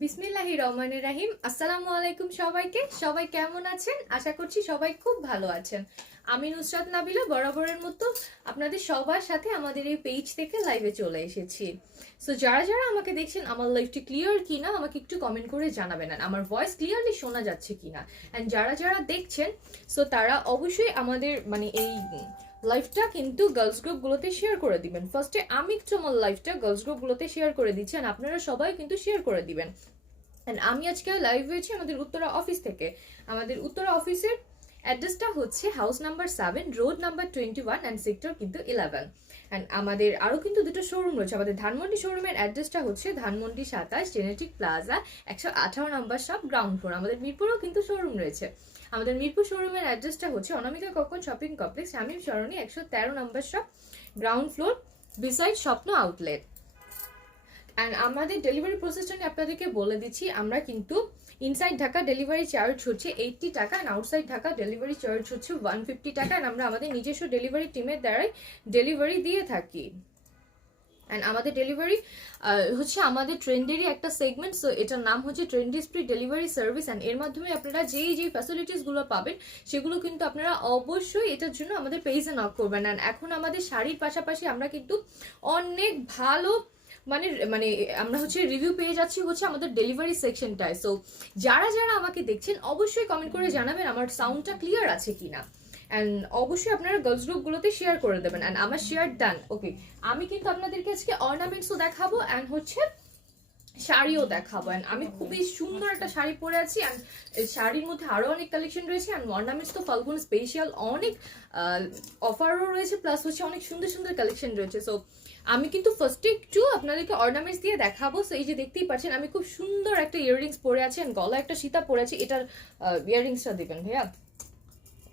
বিসমিল্লাহির রহমানির রাহিম। আসসালামু আলাইকুম সবাইকে। সবাই কেমন আছেন? আশা করছি সবাই খুব ভালো আছেন। আমি নুসরাত নাবিলা বরাবরের মতো আপনাদের সবার সাথে আমাদের এই পেজ থেকে লাইভে চলে এসেছি। সো যারা যারা আমাকে দেখছেন আমার লাইভটি ক্লিয়ার কিনা আমাকে একটু কমেন্ট করে জানাবেন, আর আমার ভয়েস ক্লিয়ারলি শোনা যাচ্ছে কিনা। অ্যান্ড যারা যারা দেখছেন সো তারা অবশ্যই আমাদের এই লাইভটা কিন্তু গার্লস গ্রুপগুলোতে শেয়ার করে দিবেন। ফার্স্টে আমি একটু আমার লাইভটা গার্লস গ্রুপগুলোতে শেয়ার করে দিচ্ছি, আর আপনারা সবাই কিন্তু শেয়ার করে দিবেন। আমি আজকে লাইভ হয়েছি আমাদের উত্তরা অফিস থেকে। আমাদের উত্তরা অফিসের অ্যাড্রেসটা হচ্ছে house number 7, road number 21 and sector কিন্তু 11। অ্যান্ড আমাদের আরও কিন্তু দুটো শোরুম রয়েছে। আমাদের ধানমন্ডি শোরুমের অ্যাড্রেসটা হচ্ছে ধানমন্ডি 27 জেনেটিক প্লাজা 118 নম্বর শপ, গ্রাউন্ড ফ্লোর। আমাদের মিরপুরেও কিন্তু শোরুম রয়েছে। আমাদের মিরপুর শোরুমের অ্যাড্রেসটা হচ্ছে অনামিকা কক্কন শপিং কমপ্লেক্স, শামীম সরণি 113 নম্বর শপ, গ্রাউন্ড ফ্লোর, বিসাইড স্বপ্ন আউটলেট। অ্যান্ড আমাদের ডেলিভারি প্রসেসটা নিয়ে আপনাদেরকে বলে দিচ্ছি। আমরা কিন্তু ইনসাইড ঢাকা ডেলিভারি চার্জ হচ্ছে 80 টাকা, and outside Dhaka delivery charge হচ্ছে 150 টাকা। অ্যান্ড আমরা আমাদের নিজস্ব ডেলিভারি টিমের দ্বারাই ডেলিভারি দিয়ে থাকি। অ্যান্ড আমাদের ডেলিভারি হচ্ছে আমাদের ট্রেন্ডেরই একটা সেগমেন্ট। সো এটার নাম হচ্ছে trendy speed delivery service. And এর মাধ্যমে আপনারা যেই ফ্যাসিলিটিসগুলো পাবেন সেগুলো কিন্তু আপনারা অবশ্যই এটার জন্য আমাদের পেজে নক করবেন। অ্যান্ড এখন আমাদের শাড়ির পাশাপাশি আমরা কিন্তু অনেক ভালো মানে মানে আমরা হচ্ছে রিভিউ পেয়ে যাচ্ছি হচ্ছে আমাদের ডেলিভারি সেকশনটায়। সো যারা যারা আমাকে দেখছেন অবশ্যই কমেন্ট করে জানাবেন আমার সাউন্ডটা ক্লিয়ার আছে কিনা। অ্যান্ড অবশ্যই আপনারা গার্লস গ্রুপগুলোতে শেয়ার করে দেবেন। অ্যান্ড আমার শেয়ার ডান। ওকে, আমি কিন্তু আপনাদেরকে আজকে অর্নামেন্টসও দেখাবো অ্যান্ড হচ্ছে শাড়িও দেখাবো। অ্যান্ড আমি খুবই সুন্দর একটা শাড়ি পরে আছি। অ্যান্ড শাড়ির মধ্যে আরো অনেক কালেকশন রয়েছে। অ্যান্ড অর্নামেন্টস তো ফাল্গুন স্পেশাল অনেক অফারও রয়েছে, প্লাস হচ্ছে অনেক সুন্দর সুন্দর কালেকশন রয়েছে। সো আমি কিন্তু ফার্স্টে একটু আপনাদেরকে অর্নামেন্টস দিয়ে দেখাবো। সো এই যে দেখতেই পাচ্ছেন আমি খুব সুন্দর একটা ইয়াররিংস পরে আছি, অ্যান্ড গলা একটা সীতা পরে আছি। এটার ইয়াররিংসটা দিবেন ভাইয়া,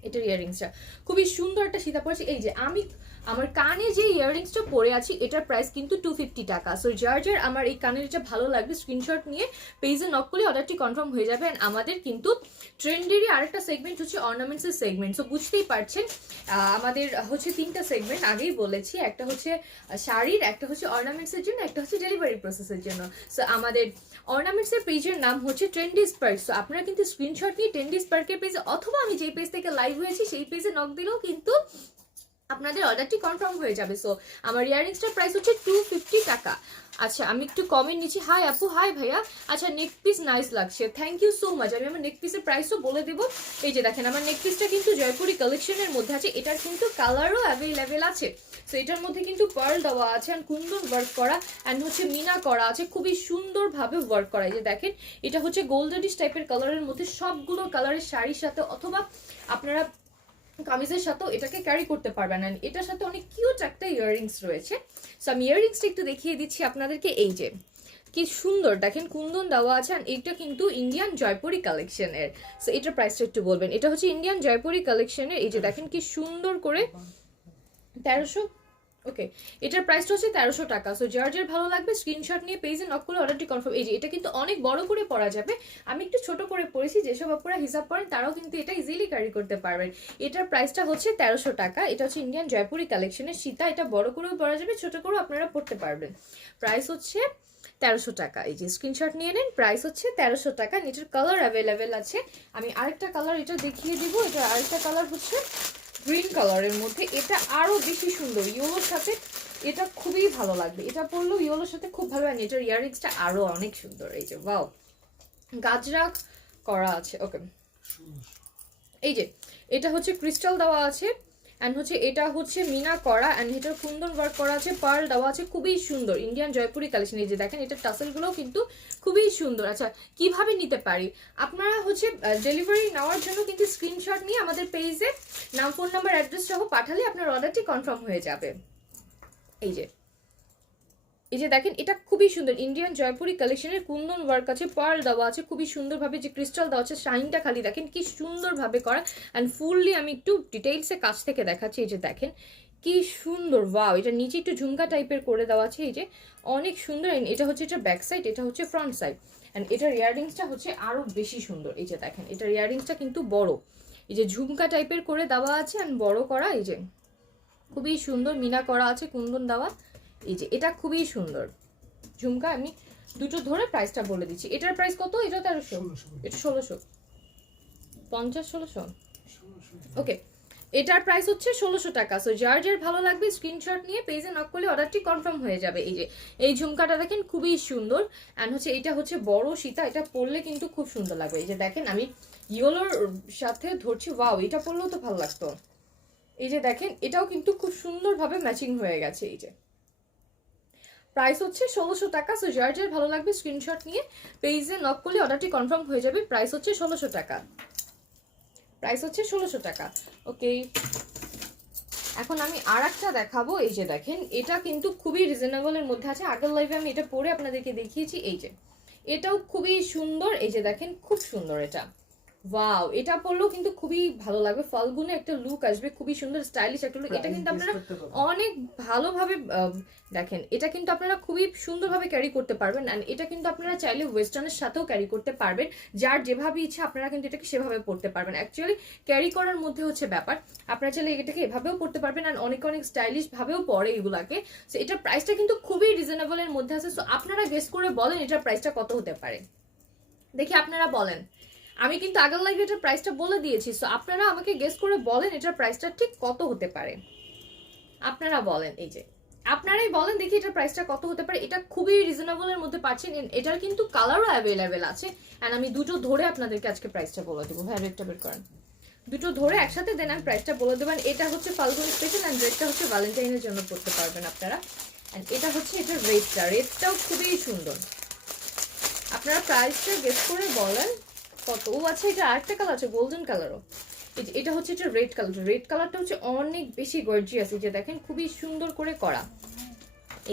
এটার ইয়াররিংসটা খুবই সুন্দর একটা সীতা পরেছি। এই যে আমি আমার কানে যে ইয়াররিংসটা পরে আছি এটার প্রাইস কিন্তু 250 টাকা। সো যার যার আমার এই কানের এটা ভালো লাগবে স্ক্রিনশট নিয়ে পেজে নক করলে অর্ডারটি কনফার্ম হয়ে যাবে। অ্যান্ড আমাদের কিন্তু ট্রেন্ডেরই আরেকটা সেগমেন্ট হচ্ছে অর্নামেন্টসের সেগমেন্ট। সো বুঝতেই পারছেন আমাদের হচ্ছে তিনটা সেগমেন্ট আগেই বলেছি, একটা হচ্ছে শাড়ির, একটা হচ্ছে অর্নামেন্টসের জন্য, একটা হচ্ছে ডেলিভারি প্রসেসের জন্য। সো আমাদের অর্নামেন্টসের পেজের নাম হচ্ছে ট্রেন্ডি স্পার্ক। সো আপনারা কিন্তু স্ক্রিনশট নিয়ে ট্রেন্ডি স্পার্কের পেজে অথবা আমি যেই পেজ থেকে লাইভ হয়েছি সেই পেজে নক দিলেও কিন্তু আপনাদের অর্ডারটি কনফার্ম হয়ে যাবে। সো আমার ইয়াররিংসটার প্রাইস হচ্ছে 250 টাকা। আচ্ছা আমি একটু কমেন্ট নিচ্ছি। হাই আপু, হাই ভাইয়া। আচ্ছা নেক পিস নাইস লাগছে, থ্যাংক ইউ সো মাচ। আমি আমার নেক পিসের প্রাইসও বলে দেবো। এই যে দেখেন আমার নেক পিসটা কিন্তু জয়পুরি কালেকশনের মধ্যে আছে। এটার কিন্তু কালারও অ্যাভেলেবেল আছে। সো এটার মধ্যে কিন্তু পার্ল দেওয়া আছে, অ্যান্ড কুন্দন ওয়ার্ক করা, অ্যান্ড হচ্ছে মিনা করা আছে, খুবই সুন্দরভাবে ওয়ার্ক করা। এই যে দেখেন এটা হচ্ছে গোল্ডেনিশ টাইপের কালারের মধ্যে, সবগুলো কালারের শাড়ির সাথে অথবা আপনারা কামিজের সাথেও এটাকে ক্যারি করতে পারবেন। অ্যান্ড এটার সাথে অনেক কিউট একটা ইয়াররিংস রয়েছে। সো আমি ইয়াররিংসটা একটু দেখিয়ে দিচ্ছি আপনাদেরকে। এই যে কি সুন্দর দেখেন কুন্দন দেওয়া আছে। অ্যান্ড এটা কিন্তু ইন্ডিয়ান জয়পুরি কালেকশনের। সো এটার প্রাইসটা একটু বলবেন। এটা হচ্ছে ইন্ডিয়ান জয়পুরি কালেকশনের। এই যে দেখেন কি সুন্দর করে 1300। ওকে, এটার প্রাইসটা হচ্ছে 1300 টাকা। সো যার যার ভালো লাগবে স্ক্রিনশট নিয়ে পেজে নক করে অর্ডারটি কনফার্ম। এই যে এটা কিন্তু অনেক বড় করে পরা যাবে, আমি একটু ছোট করে পরেছি। যেসব আপনারা হিসাব করেন তারাও কিন্তু এটা ইজিলি ক্যারি করতে পারবেন। এটার প্রাইসটা হচ্ছে 1300 টাকা। এটা হচ্ছে ইন্ডিয়ান জয়পুরি কালেকশনের সীতা। এটা বড় করেও পরা যাবে, ছোট করেও আপনারা পড়তে পারবেন। প্রাইস হচ্ছে 1300 টাকা। এই যে স্ক্রিনশট নিয়ে নেন, প্রাইস হচ্ছে 1300 টাকা। এটার কালার অ্যাভেলেবেল আছে। আমি আরেকটা কালার এটা দেখিয়ে দিব। এটা আরেকটা কালার হচ্ছে গ্রিন কালারের মধ্যে। এটা আরো বেশি সুন্দর ইয়েলোর সাথে, এটা খুবই ভালো লাগবে। এটা পরলেও ইয়েলোর সাথে খুব ভালো। আর এটার ইয়াররিংসটা আরো অনেক সুন্দর। এই যে ওয়াও, গাজরা করা আছে। ওকে, এই যে এটা হচ্ছে ক্রিস্টাল দেওয়া আছে, অ্যান্ড হচ্ছে এটা হচ্ছে মিনা করা, অ্যান্ড এটার কুন্দন ওয়ার্ক করা আছে, পার্ল দেওয়া আছে, খুবই সুন্দর ইন্ডিয়ান জয়পুরি কালেকশন। এই যে দেখেন এটার টাসেলগুলোও কিন্তু খুবই সুন্দর। আচ্ছা কিভাবে নিতে পারি? আপনারা হচ্ছে ডেলিভারি নেওয়ার জন্য কিন্তু স্ক্রিনশট নিয়ে আমাদের পেজে নাম, ফোন নাম্বার, অ্যাড্রেস সহ পাঠালে আপনার অর্ডারটি কনফার্ম হয়ে যাবে। এই যে এই যে দেখেন এটা খুবই সুন্দর ইন্ডিয়ান জয়পুরি কালেকশনের কুন্দন ওয়ার্ক আছে, পার্ল দেওয়া আছে, খুবই সুন্দরভাবে যে ক্রিস্টাল দেওয়া আছে, শাইনটা খালি দেখেন কি সুন্দরভাবে করা। অ্যান্ড ফুললি আমি একটু ডিটেইলসে কাছ থেকে দেখাচ্ছি। এই যে দেখেন কি সুন্দর, ওয়াও। এটা নিচে একটু ঝুমকা টাইপের করে দেওয়া আছে। এই যে অনেক সুন্দর। এটা হচ্ছে এটা ব্যাক সাইড, এটা হচ্ছে ফ্রন্ট সাইড। অ্যান্ড এটার ইয়াররিংসটা হচ্ছে আরো বেশি সুন্দর। এই যে দেখেন এটার ইয়াররিংসটা কিন্তু বড়, এই যে ঝুমকা টাইপের করে দেওয়া আছে, অ্যান্ড বড় করা। এই যে খুবই সুন্দর মিনা করা আছে, কুন্দন দেওয়া। এই যে এটা খুবই সুন্দর ঝুমকা। আমি দুটো ধরে প্রাইসটা বলে দিচ্ছি। এটার প্রাইস কত? এটা 1300, এটা 1600, 50 1600। ওকে, এটার প্রাইস হচ্ছে 1600 টাকা। সো যার যার ভালো লাগবে স্ক্রিনশট নিয়ে পেজে নক করলে অর্ডারটি কনফার্ম হয়ে যাবে। এই যে এই ঝুমকাটা দেখেন খুবই সুন্দর, অ্যান্ড হচ্ছে এটা হচ্ছে বড় সীতা, এটা পরলে কিন্তু খুব সুন্দর লাগবে। এই যে দেখেন আমি ইয়েলোর সাথে ধরছি, ওয়াও এটা পরলেও তো ভালো লাগতো। এই যে দেখেন এটাও কিন্তু খুব সুন্দরভাবে ম্যাচিং হয়ে গেছে। এই যে প্রাইস হচ্ছে 1600 টাকা। সো যার যার ভালো লাগবে স্ক্রিনশট নিয়ে পেজে নক করলে অর্ডারটি কনফার্ম হয়ে যাবে। প্রাইস হচ্ছে 1600 টাকা, প্রাইস হচ্ছে 1600 টাকা। ওকে, এখন আমি আর একটা দেখাবো। এই যে দেখেন এটা কিন্তু খুবই রিজনেবলের মধ্যে আছে। আগের লাইভে আমি এটা পরে আপনাদেরকে দেখিয়েছি। এই যে এটাও খুবই সুন্দর। এই যে দেখেন খুব সুন্দর এটা, ওয়াও এটা পরলেও কিন্তু খুবই ভালো লাগবে। ফাল্গুনে একটা লুক আসবে, খুবই সুন্দর স্টাইলিশ একটা লুক। এটা কিন্তু আপনারা অনেক ভালোভাবে দেখেন, এটা কিন্তু আপনারা খুবই সুন্দরভাবে ক্যারি করতে পারবেন। অ্যান্ড এটা কিন্তু আপনারা চাইলে ওয়েস্টার্নের সাথেও ক্যারি করতে পারবেন। যার যেভাবে ইচ্ছা আপনারা কিন্তু এটাকে সেভাবে পড়তে পারবেন। অ্যাকচুয়ালি ক্যারি করার মধ্যে হচ্ছে ব্যাপার, আপনারা চাইলে এটাকে এভাবেও পড়তে পারবেন, অ্যান্ড অনেক অনেক স্টাইলিশ ভাবেও পরে এগুলাকে। সো এটার প্রাইসটা কিন্তু খুবই রিজনেবলের মধ্যে আছে। সো আপনারা গেস করে বলেন এটার প্রাইসটা কত হতে পারে, দেখি আপনারা বলেন। আমি কিন্তু আগের লাইভে এটার প্রাইসটা বলে দিয়েছি। সো আপনারা আমাকে গেস করে বলেন এটার প্রাইসটা ঠিক কত হতে পারে। আপনারা বলেন, এই যে আপনারাই বলেন দেখি এটার প্রাইসটা কত হতে পারে। এটা খুবই রিজনেবলের মধ্যে পাচ্ছেন। এটার কিন্তু কালারও অ্যাভেলেবেল আছে। অ্যান্ড আমি দুটো ধরে আপনাদেরকে আজকে প্রাইসটা বলে দেবো। ভাই রেটটা বের করেন, দুটো ধরে একসাথে দেন আমি প্রাইসটা বলে দেবেন। এটা হচ্ছে ফাল্গুন স্পেশাল, অ্যান্ড রেটটা হচ্ছে ভ্যালেন্টাইনের জন্য পড়তে পারবেন আপনারা। অ্যান্ড এটা হচ্ছে এটার রেটটাও খুবই সুন্দর। আপনারা প্রাইসটা গেস করে বলেন কত। ও আচ্ছা, এটা আরেকটা কালার আছে, গোল্ডেন কালারও। এটা হচ্ছে এটা রেড কালার। রেড কালারটা হচ্ছে অনেক বেশি গর্জিয়াস। এই যে দেখেন খুবই সুন্দর করে করা।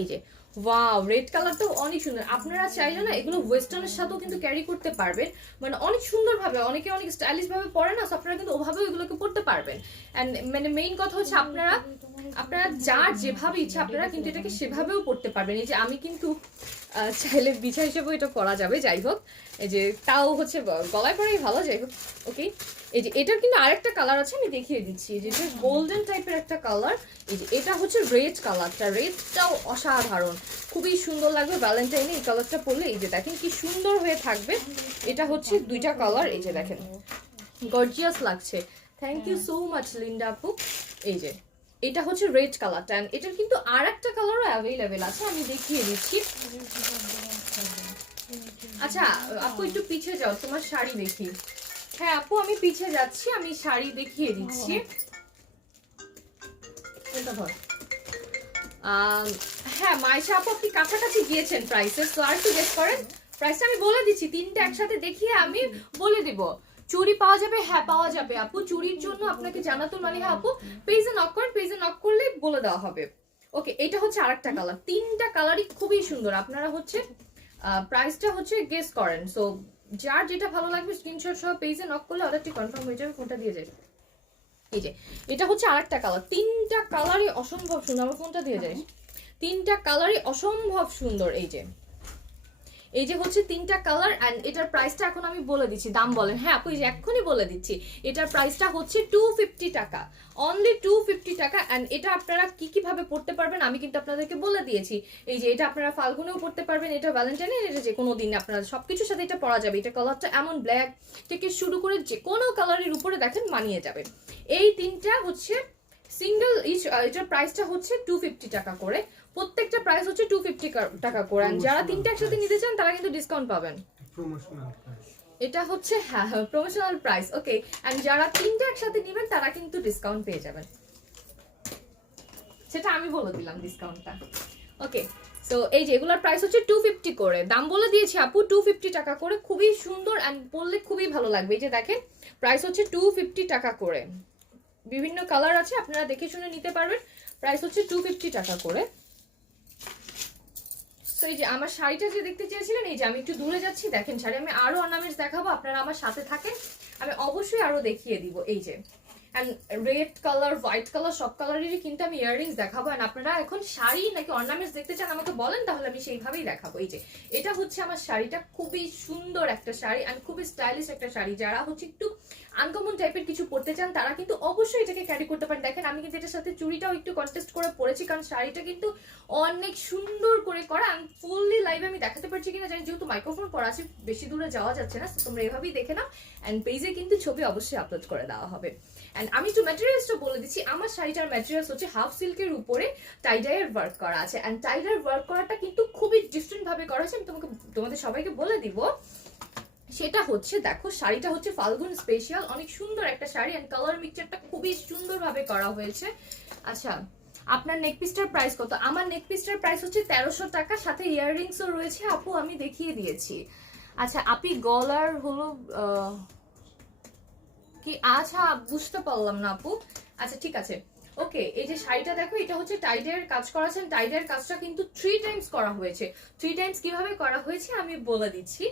এই যে ওয়াও, রেড কালারটাও অনেক সুন্দর। আপনারা চাইলে না এগুলো ওয়েস্টার্নের সাথেও কিন্তু ক্যারি করতে পারবেন, মানে অনেক সুন্দরভাবে। অনেকে অনেক স্টাইলিশ ভাবে পরে না, আপনারা কিন্তু ওভাবেও এগুলোকে পড়তে পারবেন। অ্যান্ড মানে মেইন কথা হচ্ছে আপনারা যার যেভাবে ইচ্ছা আপনারা কিন্তু এটাকে সেভাবেও পড়তে পারবেন। এই যে আমি কিন্তু চাইলে বিছা হিসেবেও এটা করা যাবে, যাই হোক। এই যে তাও হচ্ছে গলায় পরেই ভালো, যাই হোক। ওকে, এই যে এটার কিন্তু আরেকটা কালার আছে, আমি দেখিয়ে দিচ্ছি। যে গোল্ডেন টাইপের একটা কালার। এই যে এটা হচ্ছে রেড কালারটা, রেডটাও অসাধারণ, খুবই সুন্দর লাগবে ভ্যালেন্টাইনে এই কালারটা পরলে। এই যে দেখেন কি সুন্দর হয়ে থাকবে। এটা হচ্ছে দুইটা কালার। এই যে দেখেন গর্জিয়াস লাগছে। Thank you so much Linda আপু। এই যে এটা হচ্ছে রেড কালারটা, এটার কিন্তু আর একটা কালারও অ্যাভেলেবেল আছে, আমি দেখিয়ে দিচ্ছি। আচ্ছা আপু একটু পিছিয়ে যাও, তোমার শাড়ি দেখি। হ্যাঁ আপু আমি পিছিয়ে যাচ্ছি, আমি শাড়ি দেখিয়ে দিচ্ছি। হ্যাঁ মাইশা আপু আপনি কাছাকাছি গিয়েছেন প্রাইসের। তো আর একটু গেস করেন প্রাইসটা, আমি বলে দিচ্ছি। তিনটে একসাথে দেখিয়ে আমি বলে দিব। চুড়ি পাওয়া যাবে? হ্যাঁ পাওয়া যাবে আপু। চুড়ির জন্য আপনাকে জানাতুল মালিহা আপু পেজে নক করেন, পেজে নক করলে বলে দেওয়া হবে। ওকে, এটা হচ্ছে আরেকটা কালার। তিনটা কালারই খুবই সুন্দর। আপনারা হচ্ছে প্রাইসটা হচ্ছে গেস করেন। সো যার যেটা ভালো লাগবে স্ক্রিনশট সহ পেজে নক করলে অর্ডারটি কনফার্ম হয়ে যাবে। ফোনটা দিয়ে যাবে। এই যে এটা হচ্ছে আরেকটা কালার। তিনটা কালারই অসম্ভব সুন্দর। আমার ফোনটা দিয়ে যায়। তিনটা কালারই অসম্ভব সুন্দর। এই যে হচ্ছে তিনটা কালার। অ্যান্ড এটার প্রাইসটা এখন আমি বলে দিচ্ছি, দাম বলেন। হ্যাঁ আপু এই যে এক্ষুনি বলে দিচ্ছি। এটার প্রাইসটা হচ্ছে 250 টাকা, অনলি 250 টাকা। অ্যান্ড এটা আপনারা কি কিভাবে পড়তে পারবেন আমি কিন্তু আপনাদেরকে বলে দিয়েছি। এই যে এটা আপনারা ফাল্গুনেও পড়তে পারবেন, এটা ভ্যালেন্টাইনে, এটা যে কোনো দিন আপনারা সবকিছুর সাথে এটা পরা যাবে। এটা কালারটা এমন ব্ল্যাক থেকে শুরু করে যে কোনো কালারের উপরে দেখেন মানিয়ে যাবে। এই তিনটা হচ্ছে সিঙ্গেল ইচ। এটার প্রাইসটা হচ্ছে 250 টাকা করে। প্রত্যেকটা প্রাইস হচ্ছে 250 টাকা করে। যারা তিনটা একসাথে নিতে চান তারা কিন্তু ডিসকাউন্ট পাবেন। এটা হচ্ছে হ্যাঁ প্রমোশনাল প্রাইস। ওকে, এন্ড যারা তিনটা একসাথে নেবেন তারা কিন্তু ডিসকাউন্ট পেয়ে যাবেন। সেটা আমি বলে দিলাম ডিসকাউন্টটা। ওকে, সো এই যে এগুলোর প্রাইস হচ্ছে 250 করে। দাম বলে দিয়েছি আপু 250 টাকা করে। খুবই সুন্দর এন্ড পরলে খুবই ভালো লাগবে। এই যে দেখেন প্রাইস হচ্ছে 250 টাকা করে। বিভিন্ন কালার আছে, আপনারা দেখে শুনে নিতে পারবেন। প্রাইস হচ্ছে 250 টাকা করে। তো এই যে আমার শাড়িটা যে দেখতে চেয়েছিলেন, এই যে আমি একটু দূরে যাচ্ছি, দেখেন শাড়ি আমি আরো অর্নামেন্টস দেখাবো, আপনারা আমার সাথে থাকেন, আমি অবশ্যই আরো দেখিয়ে দিব। এই যে and red colour, white colour, সব কালারেরই কিন্তু আমি ইয়াররিংস দেখাবো। অ্যান্ড আপনারা এখন শাড়ি নাকি অর্নামেন্টস দেখতে চান আমাকে বলেন, তাহলে আমি সেইভাবেই দেখাবো। এই যে এটা হচ্ছে আমার শাড়িটা, খুবই সুন্দর একটা শাড়ি অ্যান্ড খুবই স্টাইলিশ একটা শাড়ি। যারা হচ্ছে একটু আনকমন টাইপের কিছু পরতে চান তারা কিন্তু অবশ্যই এটাকে ক্যারি করতে পারেন। দেখেন আমি কিন্তু এটার সাথে চুড়িটাও একটু কন্টেস্ট করে পরেছি, কারণ শাড়িটা কিন্তু অনেক সুন্দর করে করা। আমি ফুললি লাইভে আমি দেখাতে পারছি কিনা জানি, যেহেতু মাইক্রোফোন করা আছে বেশি দূরে যাওয়া যাচ্ছে না, তোমরা এভাবেই দেখে নাও। অ্যান্ড পেজে কিন্তু ছবি অবশ্যই আপলোড করে দেওয়া হবে। অ্যান্ড আমি একটু ম্যাটেরিয়ালসটা বলে দিচ্ছি। আমার শাড়িটার ম্যাটেরিয়ালস হচ্ছে হাফ সিল্কের উপরে টাইডাইয়ের ওয়ার্ক করা আছে। অ্যান্ড টাইডাইয়ের ওয়ার্ক করাটা কিন্তু খুবই ডিফারেন্ট ভাবে করা হয়েছে। আমি তোমাদের সবাইকে বলে দিব। সেটা হচ্ছে দেখো, শাড়িটা হচ্ছে ফাল্গুন স্পেশাল, অনেক সুন্দর একটা শাড়ি অ্যান্ড কালার মিক্সচারটা খুবই সুন্দরভাবে করা হয়েছে। আচ্ছা, আপনার নেক পিসটার প্রাইস কত? আমার নেক পিসটার প্রাইস হচ্ছে 1300 টাকা, সাথে ইয়াররিংসও রয়েছে আপু, আমি দেখিয়ে দিয়েছি। আচ্ছা আপনি গলার হলো কি, আচ্ছা বুঝতে পারলাম না আপু। আচ্ছা ঠিক আছে, ওকে। এই যে শাড়িটা দেখো, এটা হচ্ছে টাইডের কাজ করাছেন। টাইডের কাজটা কিন্তু 3 টাইমস করা হয়েছে। 3 টাইমস কিভাবে করা হয়েছে আমি বলে দিচ্ছি।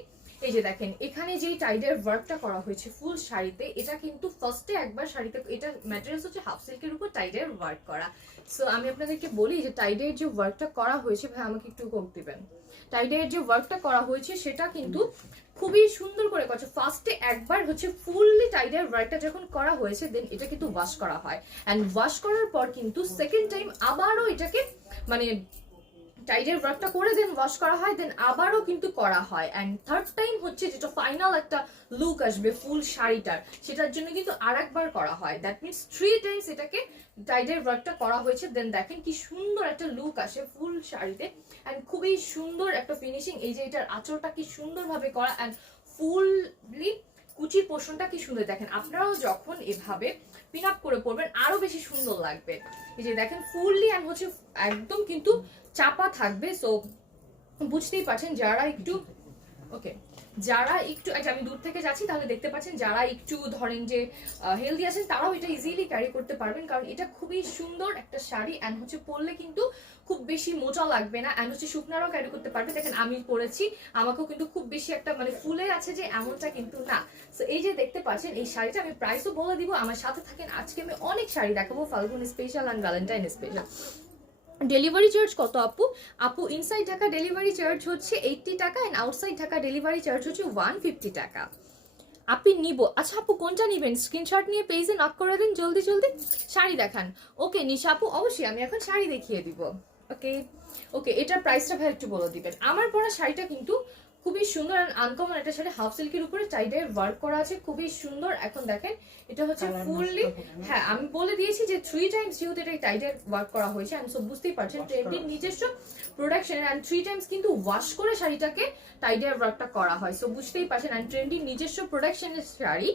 এই যে দেখেন, এখানে যেই টাইডের ওয়ার্কটা করা হয়েছে ফুল শাড়িতে, এটা কিন্তু ফার্স্টে একবার শাড়িতে, এটা ম্যাটেরিয়ালস হচ্ছে হাফ সিল্কের উপর টাইডের ওয়ার্ক করা। সো আমি আপনাদেরকে বলি যে টাইডের যে ওয়ার্কটা করা হয়েছে, ভাই আমাকে একটু কোক দিবেন। টাইডের যে ওয়ার্কটা করা হয়েছে সেটা কিন্তু খুবই সুন্দর করে করেছে। ফার্স্টে একবার হচ্ছে ফুললি টাইডের ওয়ার্কটা যখন করা হয়েছে, দেন এটা কিন্তু ওয়াশ করা হয়। অ্যান্ড ওয়াশ করার পর কিন্তু সেকেন্ড টাইম আবারও এটাকে মানে টাইডের ওয়ার্কটা করে দেন ওয়াশ করা হয়, দেন আবারও কিন্তু করা হয়। অ্যান্ড থার্ড টাইম হচ্ছে যেটা ফাইনাল একটা লুক আসবে ফুল শাড়িটার, সেটার জন্য কিন্তু আরেকবার করা হয়। দ্যাট মিনস 3 টাইমস এটাকে টাইডের ওয়ার্কটা করা হয়েছে। দেন দেখেন কি সুন্দর একটা লুক আসে ফুল শাড়িতে অ্যান্ড খুবই সুন্দর একটা ফিনিশিং। এই যে এটার আঁচলটা কি সুন্দরভাবে করা অ্যান্ড ফুললি কুচির পোর্শনটা কি সুন্দর। দেখেন আপনারাও যখন এভাবে পিন আপ করে পরবেন আরো বেশি সুন্দর লাগবে। এই যে দেখেন ফুললি অ্যান্ড হচ্ছে একদম কিন্তু চাপা থাকবে। সো বুঝতেই পারছেন যারা একটু ওকে, যারা একটু, আচ্ছা আমি দূর থেকে যাচ্ছি তাহলে দেখতে পাচ্ছেন, যারা একটু ধরেন যে হেলদি আছেন তারাও এটা ইজিলি ক্যারি করতে পারবেন, কারণ এটা খুবই সুন্দর একটা শাড়ি অ্যান্ড হচ্ছে পরলে কিন্তু খুব বেশি মোটা লাগবে না অ্যান্ড হচ্ছে শুকনারাও ক্যারি করতে পারবে। দেখেন আমি পরেছি, আমাকেও কিন্তু খুব বেশি একটা মানে ফুলে আছে যে এমনটা কিন্তু না। সো এই যে দেখতে পাচ্ছেন এই শাড়িটা, আমি প্রাইসও বলে দিব, আমার সাথে থাকেন। আজকে আমি অনেক শাড়ি দেখাবো Falgun special and Valentine special. Delivery charge কত আপু? আপু ইনসাইড ঢাকা ডেলিভারি চার্জ হচ্ছে 80 টাকা and outside Dhaka delivery charge হচ্ছে 150 টাকা। আপনি নিব, আচ্ছা আপু কোনটা নিবেন? স্ক্রিনশট নিয়ে পেজে নক করে দিন জলদি জলদি। শাড়ি দেখান। ওকে নিশা আপু, অবশ্যই আমি এখন শাড়ি দেখিয়ে দিব। ওকে ওকে, এটার প্রাইসটা ভাই একটু বলে দিবেন। আমার পরা শাড়িটা কিন্তু খুবই সুন্দর অ্যান্ড আনকমন একটা শাড়ি, হাফ সিল্কের উপরে টাইডের ওয়ার্ক করা আছে, খুবই সুন্দর। এখন দেখেন এটা হচ্ছে ফুললি, হ্যাঁ আমি বলে দিয়েছি যে 3 টাইমস যেহেতু এটা টাইডের ওয়ার্ক করা হয়েছে, আমি সব বুঝতেই পারছেন ট্রেন্ডিং নিজস্ব প্রোডাকশন অ্যান্ড 3 টাইমস কিন্তু ওয়াশ করে শাড়িটাকে টাইডের ওয়ার্কটা করা হয়। সো বুঝতেই পারছেন অ্যান্ড ট্রেন্ডিং নিজস্ব প্রোডাকশনের শাড়ি।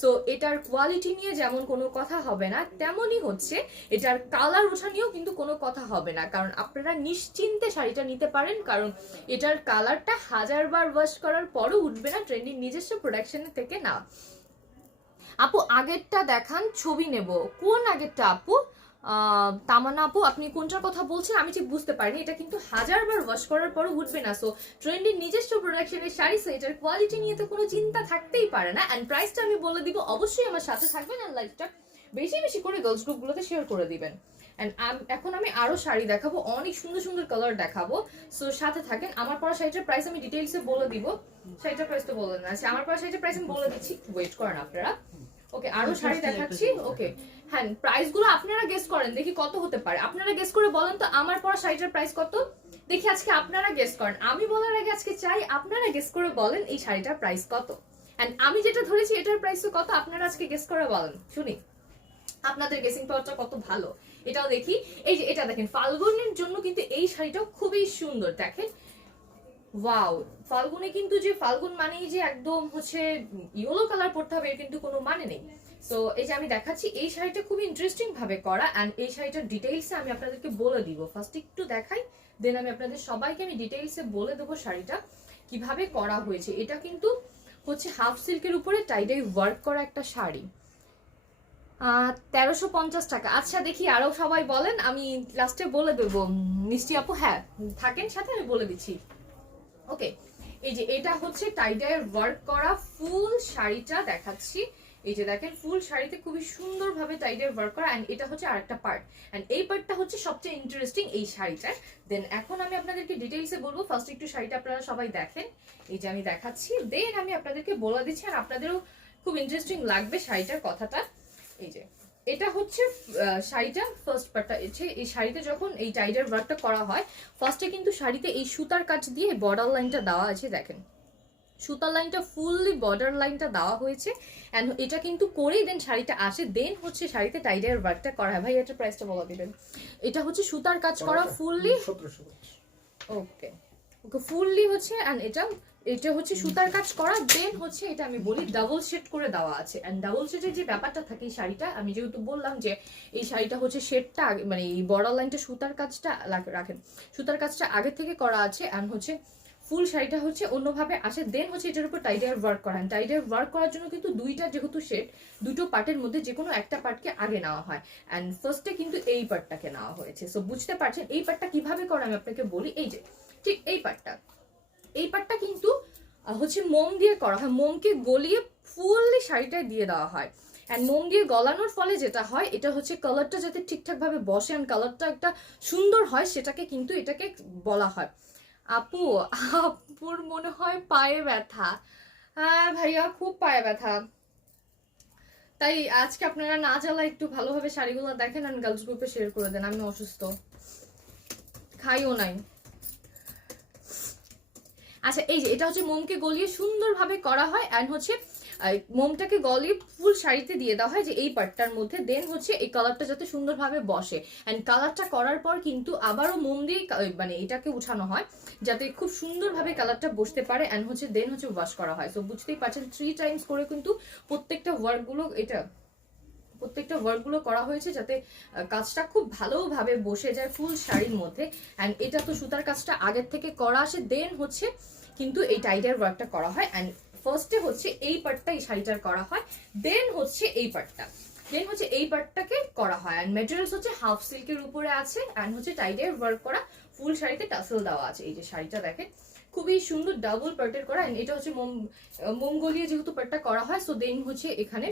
সো এটার কোয়ালিটি নিয়ে যেমন কোনো কথা হবে না, তেমনই হচ্ছে এটার কালার ওঠা নিয়েও কিন্তু কোনো কথা হবে না, কারণ আপনারা নিশ্চিন্তে শাড়িটা নিতে পারেন, কারণ এটার কালারটা 1000 বার ওয়াশ করার পরও উঠবে না, ট্রেন্ডিং নিজস্ব প্রোডাকশনের থেকে না। আপু আগেরটা দেখান, ছবি নেব। কোন আগেরটা আপু? তামান্না আপু আপনি কোনটার কথা বলছেন আমি ঠিক বুঝতে পারিনি। এটা কিন্তু 1000 বার ওয়াশ করার পরও উঠবে না। সো ট্রেন্ডি নিজস্ব প্রোডাকশনের শাড়ি, সো এটার কোয়ালিটি নিয়ে তো কোনো চিন্তা থাকতেই পারে না। অ্যান্ড প্রাইসটা আমি বলে দিব, অবশ্যই আমার সাথে থাকবেন আর লাইভটা বেশি বেশি করে গার্লস গ্রুপগুলোতে শেয়ার করে দিবেন। অ্যান্ড এখন আমি আরো শাড়ি দেখাবো, অনেক সুন্দর সুন্দর কালার দেখাবো। সো সাথে থাকেন। আমার পরা শাড়িটার প্রাইস আমি ডিটেইলসে বলে দিব। শাড়িটার প্রাইস তো বলে না, আমার পরা শাড়িটার প্রাইস আমি বলে দিচ্ছি, ওয়েট করেন আপনারা। ওকে আরো শাড়ি দেখাচ্ছি। ওকে হ্যাঁ, প্রাইস গুলো আপনারা গেস করেন দেখি কত হতে পারে। আপনারা গেস করে বলেন তো আমার পরা শাড়িটার প্রাইস কত দেখি। আজকে আপনারা গেস করেন, আমি বলার আগে আজকে চাই আপনারা গেস করে বলেন এই শাড়িটার প্রাইস কত। এন্ড আমি যেটা ধরেছি এটার প্রাইস কত, আপনারা আজকে গেস করে বলেন, শুনি আপনাদের গেসিং পাওয়ারটা কত ভালো, এটাও দেখি। এই যে এটা দেখেন, ফাল্গুনের জন্য কিন্তু এই শাড়িটাও খুবই সুন্দর। দেখেন ওয়াও, ফাল্গুনে কিন্তু যে ফাল্গুন মানেই যে একদম হচ্ছে ইয়েলো কালার পরতে হবে এর কিন্তু কোনো মানে নেই। সো এই যে আমি দেখাচ্ছি, এই শাড়িটা খুবই ইন্টারেস্টিং ভাবে করা অ্যান্ড এই শাড়িটার ডিটেইলসে আমি আপনাদেরকে বলে দিব। ফার্স্ট একটু দেখাই, দেন আমি আপনাদের সবাইকে আমি ডিটেইলসে বলে দেবো শাড়িটা কিভাবে করা হয়েছে। এটা কিন্তু হচ্ছে হাফ সিল্কের উপরে টাইডাই ওয়ার্ক করা একটা শাড়ি। 1350 টাকা। আচ্ছা দেখি আরো সবাই বলেন, আমি লাস্টে বলে দেবো। মিষ্টি আপু হ্যাঁ থাকেন সাথে, আমি বলে দিচ্ছি। ওকে এই যে এটা হচ্ছে টাইডাইয়ের ওয়ার্ক করা ফুল শাড়িটা দেখাচ্ছি। এই যে দেখেন ফুল শাড়িতে খুবই সুন্দরভাবে টাইডের ওয়ার্ক করা, এন্ড এটা হচ্ছে আরেকটা পার্ট, এন্ড এই পার্টটা হচ্ছে সবচেয়ে ইন্টারেস্টিং এই শাড়িটার। দেন এখন আমি আপনাদেরকে ডিটেইলসে বলবো। ফার্স্ট একটু শাড়িটা আপনারা সবাই দেখেন, এই যে আমি দেখাচ্ছি, দেন আমি আপনাদেরকে বলে দিচ্ছি, আর আপনাদেরও খুব ইন্টারেস্টিং লাগবে শাড়িটার কথাটা। এই যে এটা হচ্ছে শাড়িটা ফার্স্ট পার্টটা। এই শাড়িতে যখন এই টাইডের ওয়ার্কটা করা হয়, ফার্স্টে কিন্তু শাড়িতে এই সুতার কাজ দিয়ে বর্ডার লাইনটা দেওয়া আছে, দেখেন সুতার লাইনটা ফুললি বর্ডার লাইনটা দেওয়া হয়েছে, এন্ড এটা কিন্তু করেই দেন শাড়িটা আসে, দেন হচ্ছে শাড়িতে টাইডের ওয়ার্কটা করা হয়। ভাই এটার প্রাইসটা বলা দিবেন। এটা হচ্ছে সুতার কাজ করা ফুললি, ওকে ওকে ফুললি হচ্ছে, এন্ড এটা হচ্ছে সুতার কাজ করা, দেন হচ্ছে এটা আমি বলি ডাবল শেড করে দেওয়া আছে। এন্ড ডাবল শেডের যে ব্যাপারটা থাকে এই শাড়িটা, আমি যেহেতু বললাম যে এই শাড়িটা হচ্ছে শেডটা মানে এই বর্ডার লাইনটা সুতার কাজটা রাখেন, সুতার কাজটা আগে থেকে করা আছে, এন্ড হচ্ছে ফুল শাড়িটা হচ্ছে অন্যভাবে আসে, দেন হচ্ছে এটার উপর টাইডার ওয়ার্ক করা। টাইডার ওয়ার্ক করার জন্য কিন্তু দুইটা যেহেতু শেড, দুটো পার্টের মধ্যে যে কোনো একটা পার্টকে আগে নেওয়া হয়, এন্ড ফার্স্টে কিন্তু এই পার্টটাকে নেওয়া হয়েছে। সো বুঝতে পারছেন এই পার্টটা কিভাবে করে আমি আপনাকে বলি। এই যে ঠিক এই পার্টটা কিন্তু হচ্ছে মোম দিয়ে করা হয়, মোমকে গলিয়ে ফুললি শাড়িটায় দিয়ে দেওয়া হয়, অ্যান্ড মোম দিয়ে গলানোর ফলে যেটা হয় এটা হচ্ছে কালারটা যাতে ঠিকঠাক ভাবে বসে অ্যান্ড কালারটা একটা সুন্দর হয়, সেটাকে কিন্তু এটাকে বলা হয়। আপুর মনে হয় পায়ে ব্যথা। হ্যাঁ ভাইয়া খুব পায়ে ব্যথা, তাই আজকে আপনারা না জ্বালা একটু ভালোভাবে শাড়িগুলো দেখেন আর গার্লস গ্রুপে শেয়ার করে দেন। আমি অসুস্থ, খাইও নাই। আচ্ছা এই যে এটা হচ্ছে মোমকে গলিয়ে সুন্দরভাবে করা হয়, অ্যান্ড হচ্ছে মোমটাকে গলিয়ে ফুল শাড়িতে দিয়ে দেওয়া হয় যে এই পার্টটার মধ্যে, দেন হচ্ছে এই কালারটা যাতে সুন্দরভাবে বসে, অ্যান্ড কালারটা করার পর কিন্তু আবারও মোম দিয়ে মানে এটাকে উঠানো হয় যাতে খুব সুন্দরভাবে কালারটা বসতে পারে, অ্যান্ড হচ্ছে দেন হচ্ছে ওয়াশ করা হয়। সো বুঝতেই পারছেন 3 টাইমস করে কিন্তু প্রত্যেকটা ওয়ার্কগুলো করা হয়েছে যাতে কাজটা খুব ভালোভাবে বসে যায় ফুল শাড়ির মধ্যে। অ্যান্ড এটা তো সুতার কাজটা আগের থেকে করা আসে, দেন হচ্ছে কিন্তু এই টাইডার ওয়ার্কটা করা হয়, অ্যান্ড ফার্স্টে হচ্ছে এই পার্টটা এই শাড়িটার করা হয়, দেন হচ্ছে এই পার্টটাকে করা হয়, অ্যান্ড ম্যাটেরিয়ালস হচ্ছে হাফ সিল্কের উপরে আছে, অ্যান্ড হচ্ছে টাইডার ওয়ার্ক করা ফুল শাড়িতে টাসেল দেওয়া আছে। এই যে শাড়িটা দেখেন খুবই সুন্দর ডাবল পার্টের করা, এটা হচ্ছে মোম গলিয়ে যেহেতু পার্টটা করা হয়, সো দেন হচ্ছে এখানে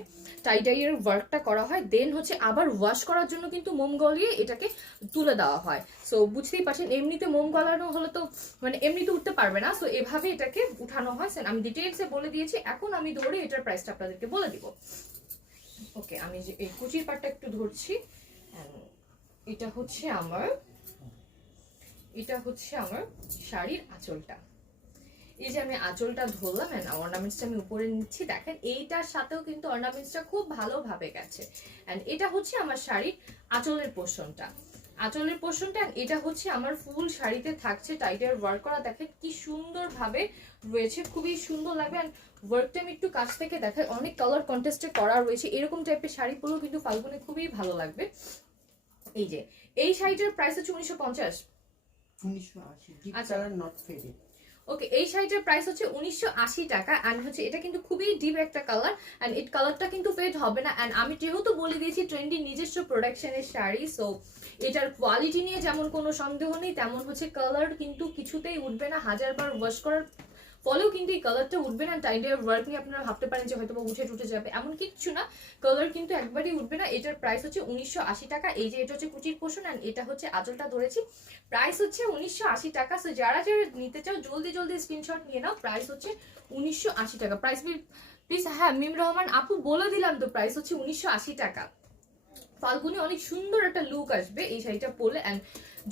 টাইডাইয়ের ওয়ার্কটা করা হয়, দেন হচ্ছে আবার ওয়াশ করার জন্য কিন্তু মোম গলিয়ে এটাকে তুলে দেওয়া হয়। সো বুঝতেই পারছেন এমনিতে মোম গলানো হলে তো মানে এমনিতে উঠতে পারবে না, সো এভাবে এটাকে উঠানো হয়। আমি ডিটেইলসে বলে দিয়েছি, এখন আমি ধরে এটার প্রাইসটা আপনাদেরকে বলে দিব। ওকে আমি যে এই কুচির পার্টটা একটু ধরছি, এটা হচ্ছে আমার শাড়ির আঁচলটা। এই যে আমি আঁচলটা ধরলাম, এন্ড অর্নামেন্টসটা আমি উপরে নিচ্ছি, দেখেন এইটার সাথেও কিন্তু অর্নামেন্টসটা খুব ভালোভাবে গেছে, এন্ড এটা হচ্ছে আমার শাড়ির আঁচলের পোর্শনটা, এটা হচ্ছে আমার ফুল শাড়িতে থাকছে টাইডার ওয়ার্ক করা। দেখেন কি সুন্দর ভাবে রয়েছে, খুবই সুন্দর লাগবে, এন্ড ওয়ার্কটা আমি একটু কাছ থেকে দেখাই, অনেক কালার কন্টেস্টে করা রয়েছে, এরকম টাইপের শাড়িগুলো কিন্তু ফাল্গুনে খুবই ভালো লাগবে। এই যে এই শাড়িটার প্রাইস হচ্ছে 1950। আচ্ছা নট ফেডেড। ওকে এই শাড়িটার প্রাইস হচ্ছে 1980 টাকা, এন্ড হচ্ছে এটা কিন্তু খুবই ডিপ একটা কালার, এন্ড এই কালারটা কিন্তু ফেড হবে না, এন্ড আমি যেহেতু বলে দিয়েছি ট্রেন্ডি নিজস্ব প্রোডাকশনের শাড়ি, সো এটার কোয়ালিটি নিয়ে যেমন কোনো সন্দেহ নেই, তেমন হচ্ছে কালার কিন্তু কিছুতেই উঠবে না, হাজারবার ওয়াশ করার ফলেও কিন্তু এই কালারটা উঠবে না। টাইডার ওয়ার্ক নিয়ে আপনারা ভাবতে পারেন যে হয়তো উঠে যাবে, এমন কিচ্ছু না, কালার কিন্তু একবারই উঠবে না। এটার প্রাইস হচ্ছে 1980 টাকা। এই যে এটা হচ্ছে কুচির পোর্শন, এন্ড এটা হচ্ছে আঁচলটা ধরেছি, প্রাইস হচ্ছে 1980 টাকা। সো যারা নিতে চাও জলদি স্ক্রিনশট নিয়ে নাও, প্রাইস হচ্ছে 1980 টাকা। প্রাইস প্লিজ, হ্যাঁ মিম রহমান আপু বলে দিলাম তো, প্রাইস হচ্ছে 1980 টাকা। ফাল্গুনে অনেক সুন্দর একটা লুক আসবে এই শাড়িটা পরলে, এন্ড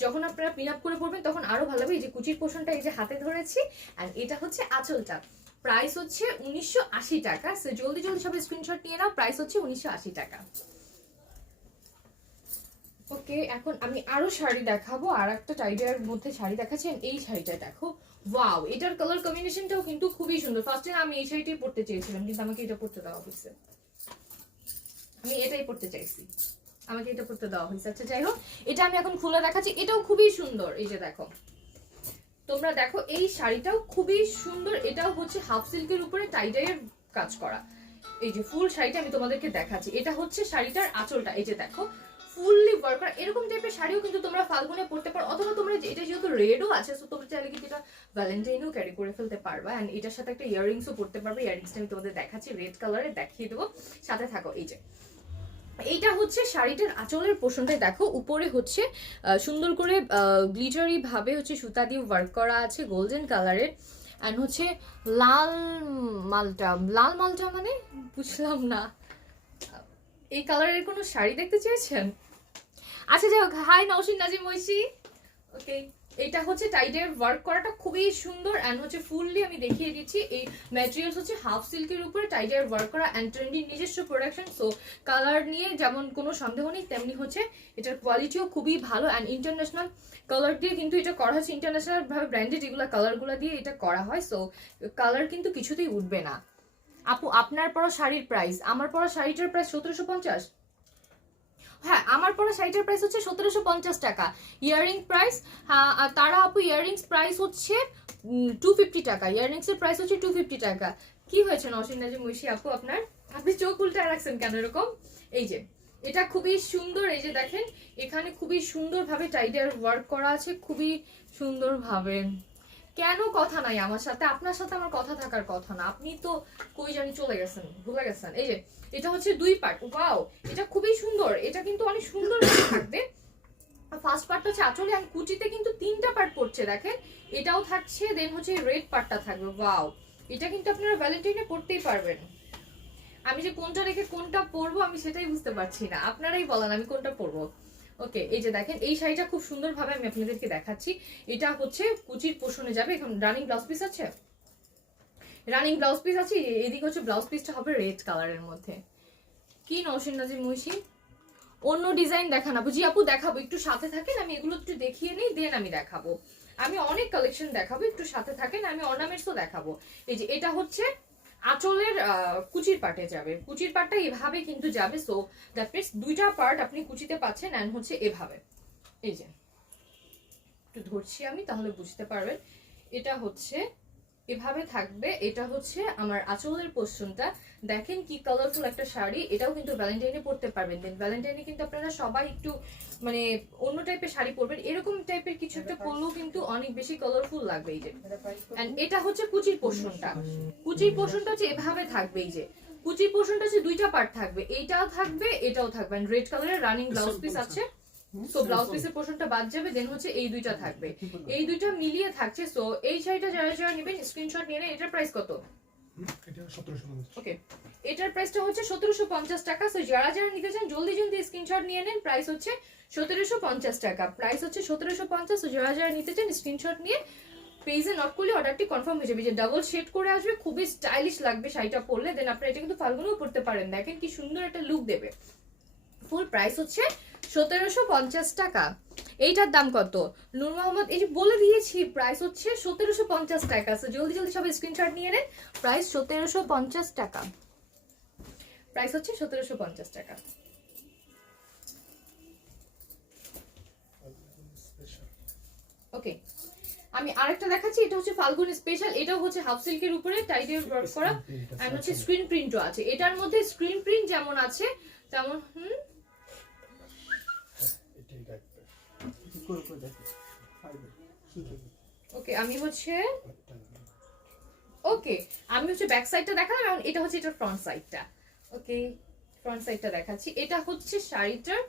যখন আপনারা পিন আপ করে পরবেন তখন আরো ভালো হবে। এই যে কুচির পোর্শনটা এই যে হাতে ধরেছি, এন্ড এটা হচ্ছে আঁচলটা, প্রাইস হচ্ছে 1980 টাকা। সো জলদি সবাই স্ক্রিনশট নিয়ে নাও, প্রাইস হচ্ছে 1980 টাকা। ওকে এখন আমি আরো শাড়ি দেখাবো, আর একটা টাইডার মধ্যে শাড়ি দেখাচ্ছি, এই শাড়িটা দেখো, ওয়াও এটার কালার কম্বিনেশনটাও কিন্তু খুবই সুন্দর। ফার্স্টে আমি এই শাড়িটাই পরতে চেয়েছিলাম, কিন্তু আমাকে এটা পরতে দেওয়া হয়েছে, আমি এটাই পরতে চাইছি, আমাকে এটা পরতে দেওয়া হয়েছে। আচ্ছা যাই হোক, এটা আমি এখন খুলে দেখাচ্ছি, এটাও খুবই সুন্দর। এই যে দেখো, তোমরা দেখো এই শাড়িটাও খুবই সুন্দর, এটাও হচ্ছে হাফ সিল্কের উপরে টাইডাইয়ের কাজ করা। এই যে ফুল শাড়িটা আমি তোমাদেরকে দেখাচ্ছি, এটা হচ্ছে শাড়িটার আঁচলটা, এই যে দেখো ফুললি ওয়ার্ক করা এরকম টাইপের শাড়িও কিন্তু তোমরা ফাল্গুনে পরতে পারো, অথবা তোমরা এটা যেহেতু রেডও আছে সো তোমরা চাইলে কিন্তু এটা ভ্যালেন্টাইনও ক্যারি করে ফেলতে পারবা। অ্যান্ড এটার সাথে একটা ইয়াররিংসও পরতে পারবে। ইয়াররিংসটা আমি তোমাদের দেখাচ্ছি, রেড কালারে দেখিয়ে দেবো, সাথে থাকো। এই যে এইটা হচ্ছে শাড়িটার আঁচলের পোর্শনটাই দেখো, উপরে হচ্ছে সুন্দর করে গ্লিটারি ভাবে হচ্ছে সুতা দিয়ে ওয়ার্ক করা আছে গোল্ডেন কালারের। অ্যান্ড হচ্ছে লাল মালটা, লাল মালটা মানে বুঝলাম না, এই কালারের কোনো শাড়ি দেখতে চেয়েছেন? আচ্ছা যাই হোক, হাই নওশিন নাজিম ঐশী। ওকে, এটা হচ্ছে টাইডের ওয়ার্ক করাটা খুবই সুন্দর অ্যান্ড হচ্ছে ফুললি আমি দেখিয়ে দিচ্ছি। এই ম্যাটেরিয়ালস হচ্ছে হাফ সিল্কের উপরে টাইডের ওয়ার্ক করা অ্যান্ড ট্রেন্ডি নিজস্ব প্রোডাকশন। সো কালার নিয়ে যেমন কোনো সন্দেহ নেই, তেমনি হচ্ছে এটার কোয়ালিটিও খুবই ভালো অ্যান্ড ইন্টারন্যাশনাল কালার দিয়ে কিন্তু এটা করা হচ্ছে, ইন্টারন্যাশনাল ভাবে ব্র্যান্ডেড এগুলো কালারগুলো দিয়ে এটা করা হয়। সো কালার কিন্তু কিছুতেই উঠবে না। আপু আপনার পরা শাড়ির প্রাইস? আমার পরা শাড়িটার প্রাইস 1750। হ্যাঁ, আমার পরা শাড়িটার প্রাইস হচ্ছে 1750 টাকা। ইয়াররিং প্রাইস, তারা আপু ইয়াররিংস প্রাইস হচ্ছে 250 টাকা। ইয়াররিংস এর প্রাইস হচ্ছে 250 টাকা। কি হয়েছে নওশিন নাজিম ঐশী আপু আপনার? আপনি চোখ উল্টা রাখছেন কেন এরকম? এই যে এটা খুবই সুন্দর, এই যে দেখেন এখানে খুবই সুন্দরভাবে টাইডার ওয়ার্ক করা আছে, খুবই সুন্দরভাবে। কেন কথা নাই আমার সাথে? আপনার সাথে আমার কথা থাকার কথা না, আপনি তো কই জানি চলে গেছেন, ভুলে গেছেন। এই যে এটা হচ্ছে 2 পার্ট। ওয়াও, এটা খুবই সুন্দর, এটা কিন্তু অনেক সুন্দর থাকবে। ফার্স্ট পার্টটা হচ্ছে আঁচলে আর কুচিতে কিন্তু 3টা পার্ট পড়ছে দেখেন, এটাও থাকছে, দেন হচ্ছে রেড পার্টটা থাকবে। ওয়াও, এটা কিন্তু আপনারা ভ্যালেন্টাইনে পড়তেই পারবেন। আমি যে কোনটা রেখে কোনটা পরবো আমি সেটাই বুঝতে পারছি না, আপনারাই বলেন আমি কোনটা পরবো। ওকে, এই যে দেখেন এই শাড়িটা খুব সুন্দরভাবে আমি আপনাদেরকে দেখাচ্ছি। এটা হচ্ছে কুচির পোষণে যাবে। এখন রানিং ব্লাউজ পিস আছে, রানিং ব্লাউজ পিস আছে। এদিকে হচ্ছে ব্লাউজ পিসটা হবে রেড কালারের মধ্যে। কি নওশিন নাজিম ঐশী, অন্য ডিজাইন দেখান আপু? জি আপু দেখাবো, একটু সাথে থাকেন, আমি এগুলো একটু দেখিয়ে নিই দেন আমি দেখাবো। আমি অনেক কালেকশন দেখাবো, একটু সাথে থাকেন, আমি অর্নামেন্টসও দেখাবো। এই যে এটা হচ্ছে আঁচলের কুচির পার্টে যাবে, কুচির পার্টটা এভাবে কিন্তু যাবে। সো দ্যাট মিনস 2টা পার্ট আপনি কুচিতে পাচ্ছেন এন্ড হচ্ছে এভাবে। এই যে একটু ধরছি আমি তাহলে বুঝতে পারবেন। এটা হচ্ছে এভাবে থাকবে। এটা হচ্ছে আমার আঁচলের পোর্শনটা। দেখেন কি কালারফুল একটা শাড়ি, এটাও কিন্তু ভ্যালেন্টাইনে পরতে পারবেন। দেন ভ্যালেন্টাইনে কিন্তু আপনারা সবাই একটু মানে অন্য টাইপের শাড়ি পরবেন, এরকম টাইপের কিছু একটা পরলেও কিন্তু অনেক বেশি কালারফুল লাগবে। এই যে এন্ড এটা হচ্ছে কুচির পোর্শনটা, কুচির পোর্শনটা হচ্ছে এভাবে থাকবে। এই যে কুচির পোর্শনটা হচ্ছে 2টা পার্ট থাকবে, এইটাও থাকবে এটাও থাকবে। রেড কালারের রানিং ব্লাউজ পিস আছে। সো ব্লাউজ পিসের পোর্শনটা বাদ যাবে, দেন হচ্ছে এই 2টা থাকবে, এই 2টা মিলিয়ে থাকছে। সো এই শাড়িটা যারা যারা নেবেন স্ক্রিনশট নিয়ে নেন। এটার প্রাইস কত? এটা 1750। ওকে, এটার প্রাইসটা হচ্ছে 1750 টাকা। সো যারা যারা নিতে চান জলদি জলদি স্ক্রিনশট নিয়ে নেন। প্রাইস হচ্ছে 1750 টাকা, প্রাইস হচ্ছে 1750। সো যারা যারা নিতে চান স্ক্রিনশট নিয়ে পেজে নট করলে অর্ডারটি কনফার্ম হয়ে যাবে। যে ডাবল শেড করে আসবে, খুবই স্টাইলিশ লাগবে শাড়িটা পরলে। দেন আপনারা এটা কিন্তু ফাল্গুনেও পরতে পারেন, দেখেন কি সুন্দর একটা লুক দেবে। ফুল প্রাইস হচ্ছে 1750 টাকা। এইটার দাম কত নূর মোহাম্মদ? এই যে বলে দিয়েছি, প্রাইস হচ্ছে 1750 টাকা। সো জলদি জলদি সবাই স্ক্রিনশট নিয়ে নেন। প্রাইস 1750 টাকা, প্রাইস হচ্ছে 1750 টাকা। ওকে, আমি আরেকটা দেখাচ্ছি। এটা হচ্ছে ফাল্গুন স্পেশাল, এটাও হচ্ছে হাফ সিল্কের উপরে টাইডের ওয়ার্ক করা এন্ড হচ্ছে স্ক্রিন প্রিন্টও আছে। এটার মধ্যে স্ক্রিন প্রিন্ট যেমন আছে তেমন ওকে আমি হচ্ছে ব্যাক সাইডটা দেখালাম, এখন এটা হচ্ছে এটার ফ্রন্ট সাইডটা। ওকে, ফ্রন্ট সাইডটা দেখাচ্ছি। এটা হচ্ছে শাড়িটার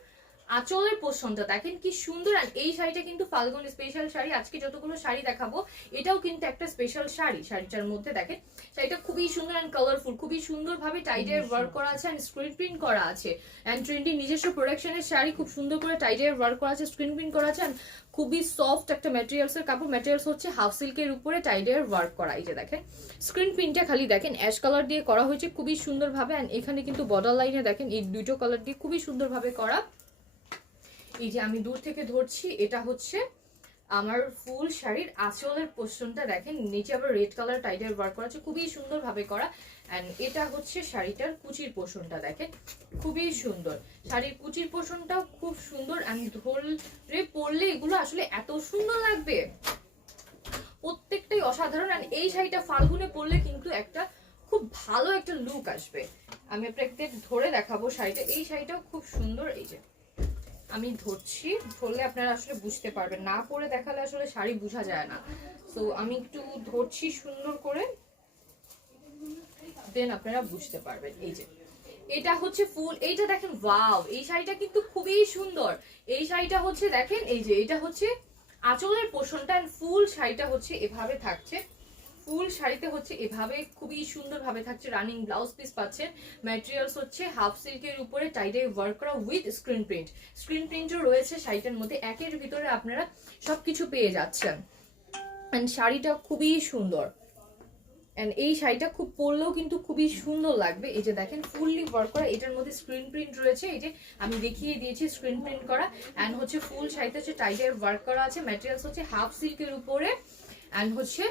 আঁচলের পোর্শনটা, দেখেন কি সুন্দর। আর এই শাড়িটা কিন্তু ফাল্গুন স্পেশাল শাড়ি। আজকে যতগুলো শাড়ি দেখাবো এটাও কিন্তু একটা স্পেশাল শাড়ি। শাড়িটার মধ্যে দেখেন শাড়িটা খুবই সুন্দর এন্ড কালারফুল, খুবই সুন্দর ভাবে টাইডের ওয়ার্ক করা আছে এন্ড স্ক্রিন প্রিন্ট করা আছে। এন্ড ট্রেন্ডি নিজস্ব প্রোডাকশনের শাড়ি, খুব সুন্দর করে টাইডের ওয়ার্ক করা আছে, স্ক্রিন প্রিন্ট করা আছে এন্ড খুবই সফট একটা ম্যাটেরিয়ালস এর কাপড়। ম্যাটেরিয়ালস হচ্ছে হাফ সিল্কের উপরে টাইডের ওয়ার্ক করা। এই যে দেখেন স্ক্রিন প্রিন্টটা খালি দেখেন অ্যাশ কালার দিয়ে করা হয়েছে খুবই সুন্দর ভাবে। এন্ড এখানে কিন্তু বর্ডার লাইনে দেখেন এই 2টো কালার দিয়ে খুবই সুন্দর ভাবে করা। এই যে আমি দূর থেকে ধরছি, এটা হচ্ছে আমার ফুল শাড়ির আঁচলের পোর্শনটা। দেখেন নিচে আবার রেড কালার টাইডের ওয়ার্ক করা আছে, খুবই সুন্দর ভাবে করা। এন্ড এটা হচ্ছে শাড়িটার কুচির পোর্শনটা, দেখেন খুবই সুন্দর। শাড়ির কুচির পোর্শনটাও খুব সুন্দর। আমি ধরে পরলে এগুলো আসলে এত সুন্দর লাগবে, প্রত্যেকটাই অসাধারণ। আর এই শাড়িটা ফাল্গুনে পরলে কিন্তু একটা খুব ভালো একটা লুক আসবে। আমি আপনাকে ধরে দেখাবো শাড়িটা। এই শাড়িটাও খুব সুন্দর। এই যে আমি ধরছি, ধরলে আপনারা আসলে বুঝতে পারবেন, না পরে দেখালে আসলে শাড়ি বোঝা যায় না। তো আমি একটু ধরছি সুন্দর করে, দেন আপনারা বুঝতে পারবেন। এই যে এটা হচ্ছে ফুল, এইটা দেখেন ওয়াও, এই শাড়িটা কিন্তু খুবই সুন্দর। এই শাড়িটা হচ্ছে দেখেন, এই যে এটা হচ্ছে আঁচলের পোর্শনটা, ফুল শাড়িটা হচ্ছে এভাবে থাকছে। ফুল শাড়িতে হচ্ছে এভাবে খুবই সুন্দর ভাবে থাকছে। রানিং ব্লাউজ পিস পাচ্ছেন। ম্যাটেরিয়ালস হচ্ছে হাফ সিল্কের উপরে টাইডে ওয়ার্ক করা উইথ স্ক্রিন প্রিন্ট। স্ক্রিন প্রিন্টও রয়েছে শাড়িটার মধ্যে, একের ভিতরে আপনারা সবকিছু পেয়ে যাচ্ছেন। এন্ড শাড়িটা খুবই সুন্দর, এন্ড এই শাড়িটা খুব পরলেও কিন্তু খুবই সুন্দর লাগবে। এই যে দেখেন ফুললি ওয়ার্ক করা, এটার মধ্যে স্ক্রিন প্রিন্ট রয়েছে, এই যে আমি দেখিয়ে দিয়েছি স্ক্রিন প্রিন্ট করা। এন্ড হচ্ছে ফুল শাড়িতে হচ্ছে টাইডে ওয়ার্ক করা আছে। ম্যাটেরিয়ালস হচ্ছে হাফ সিল্কের উপরে, এন্ড হচ্ছে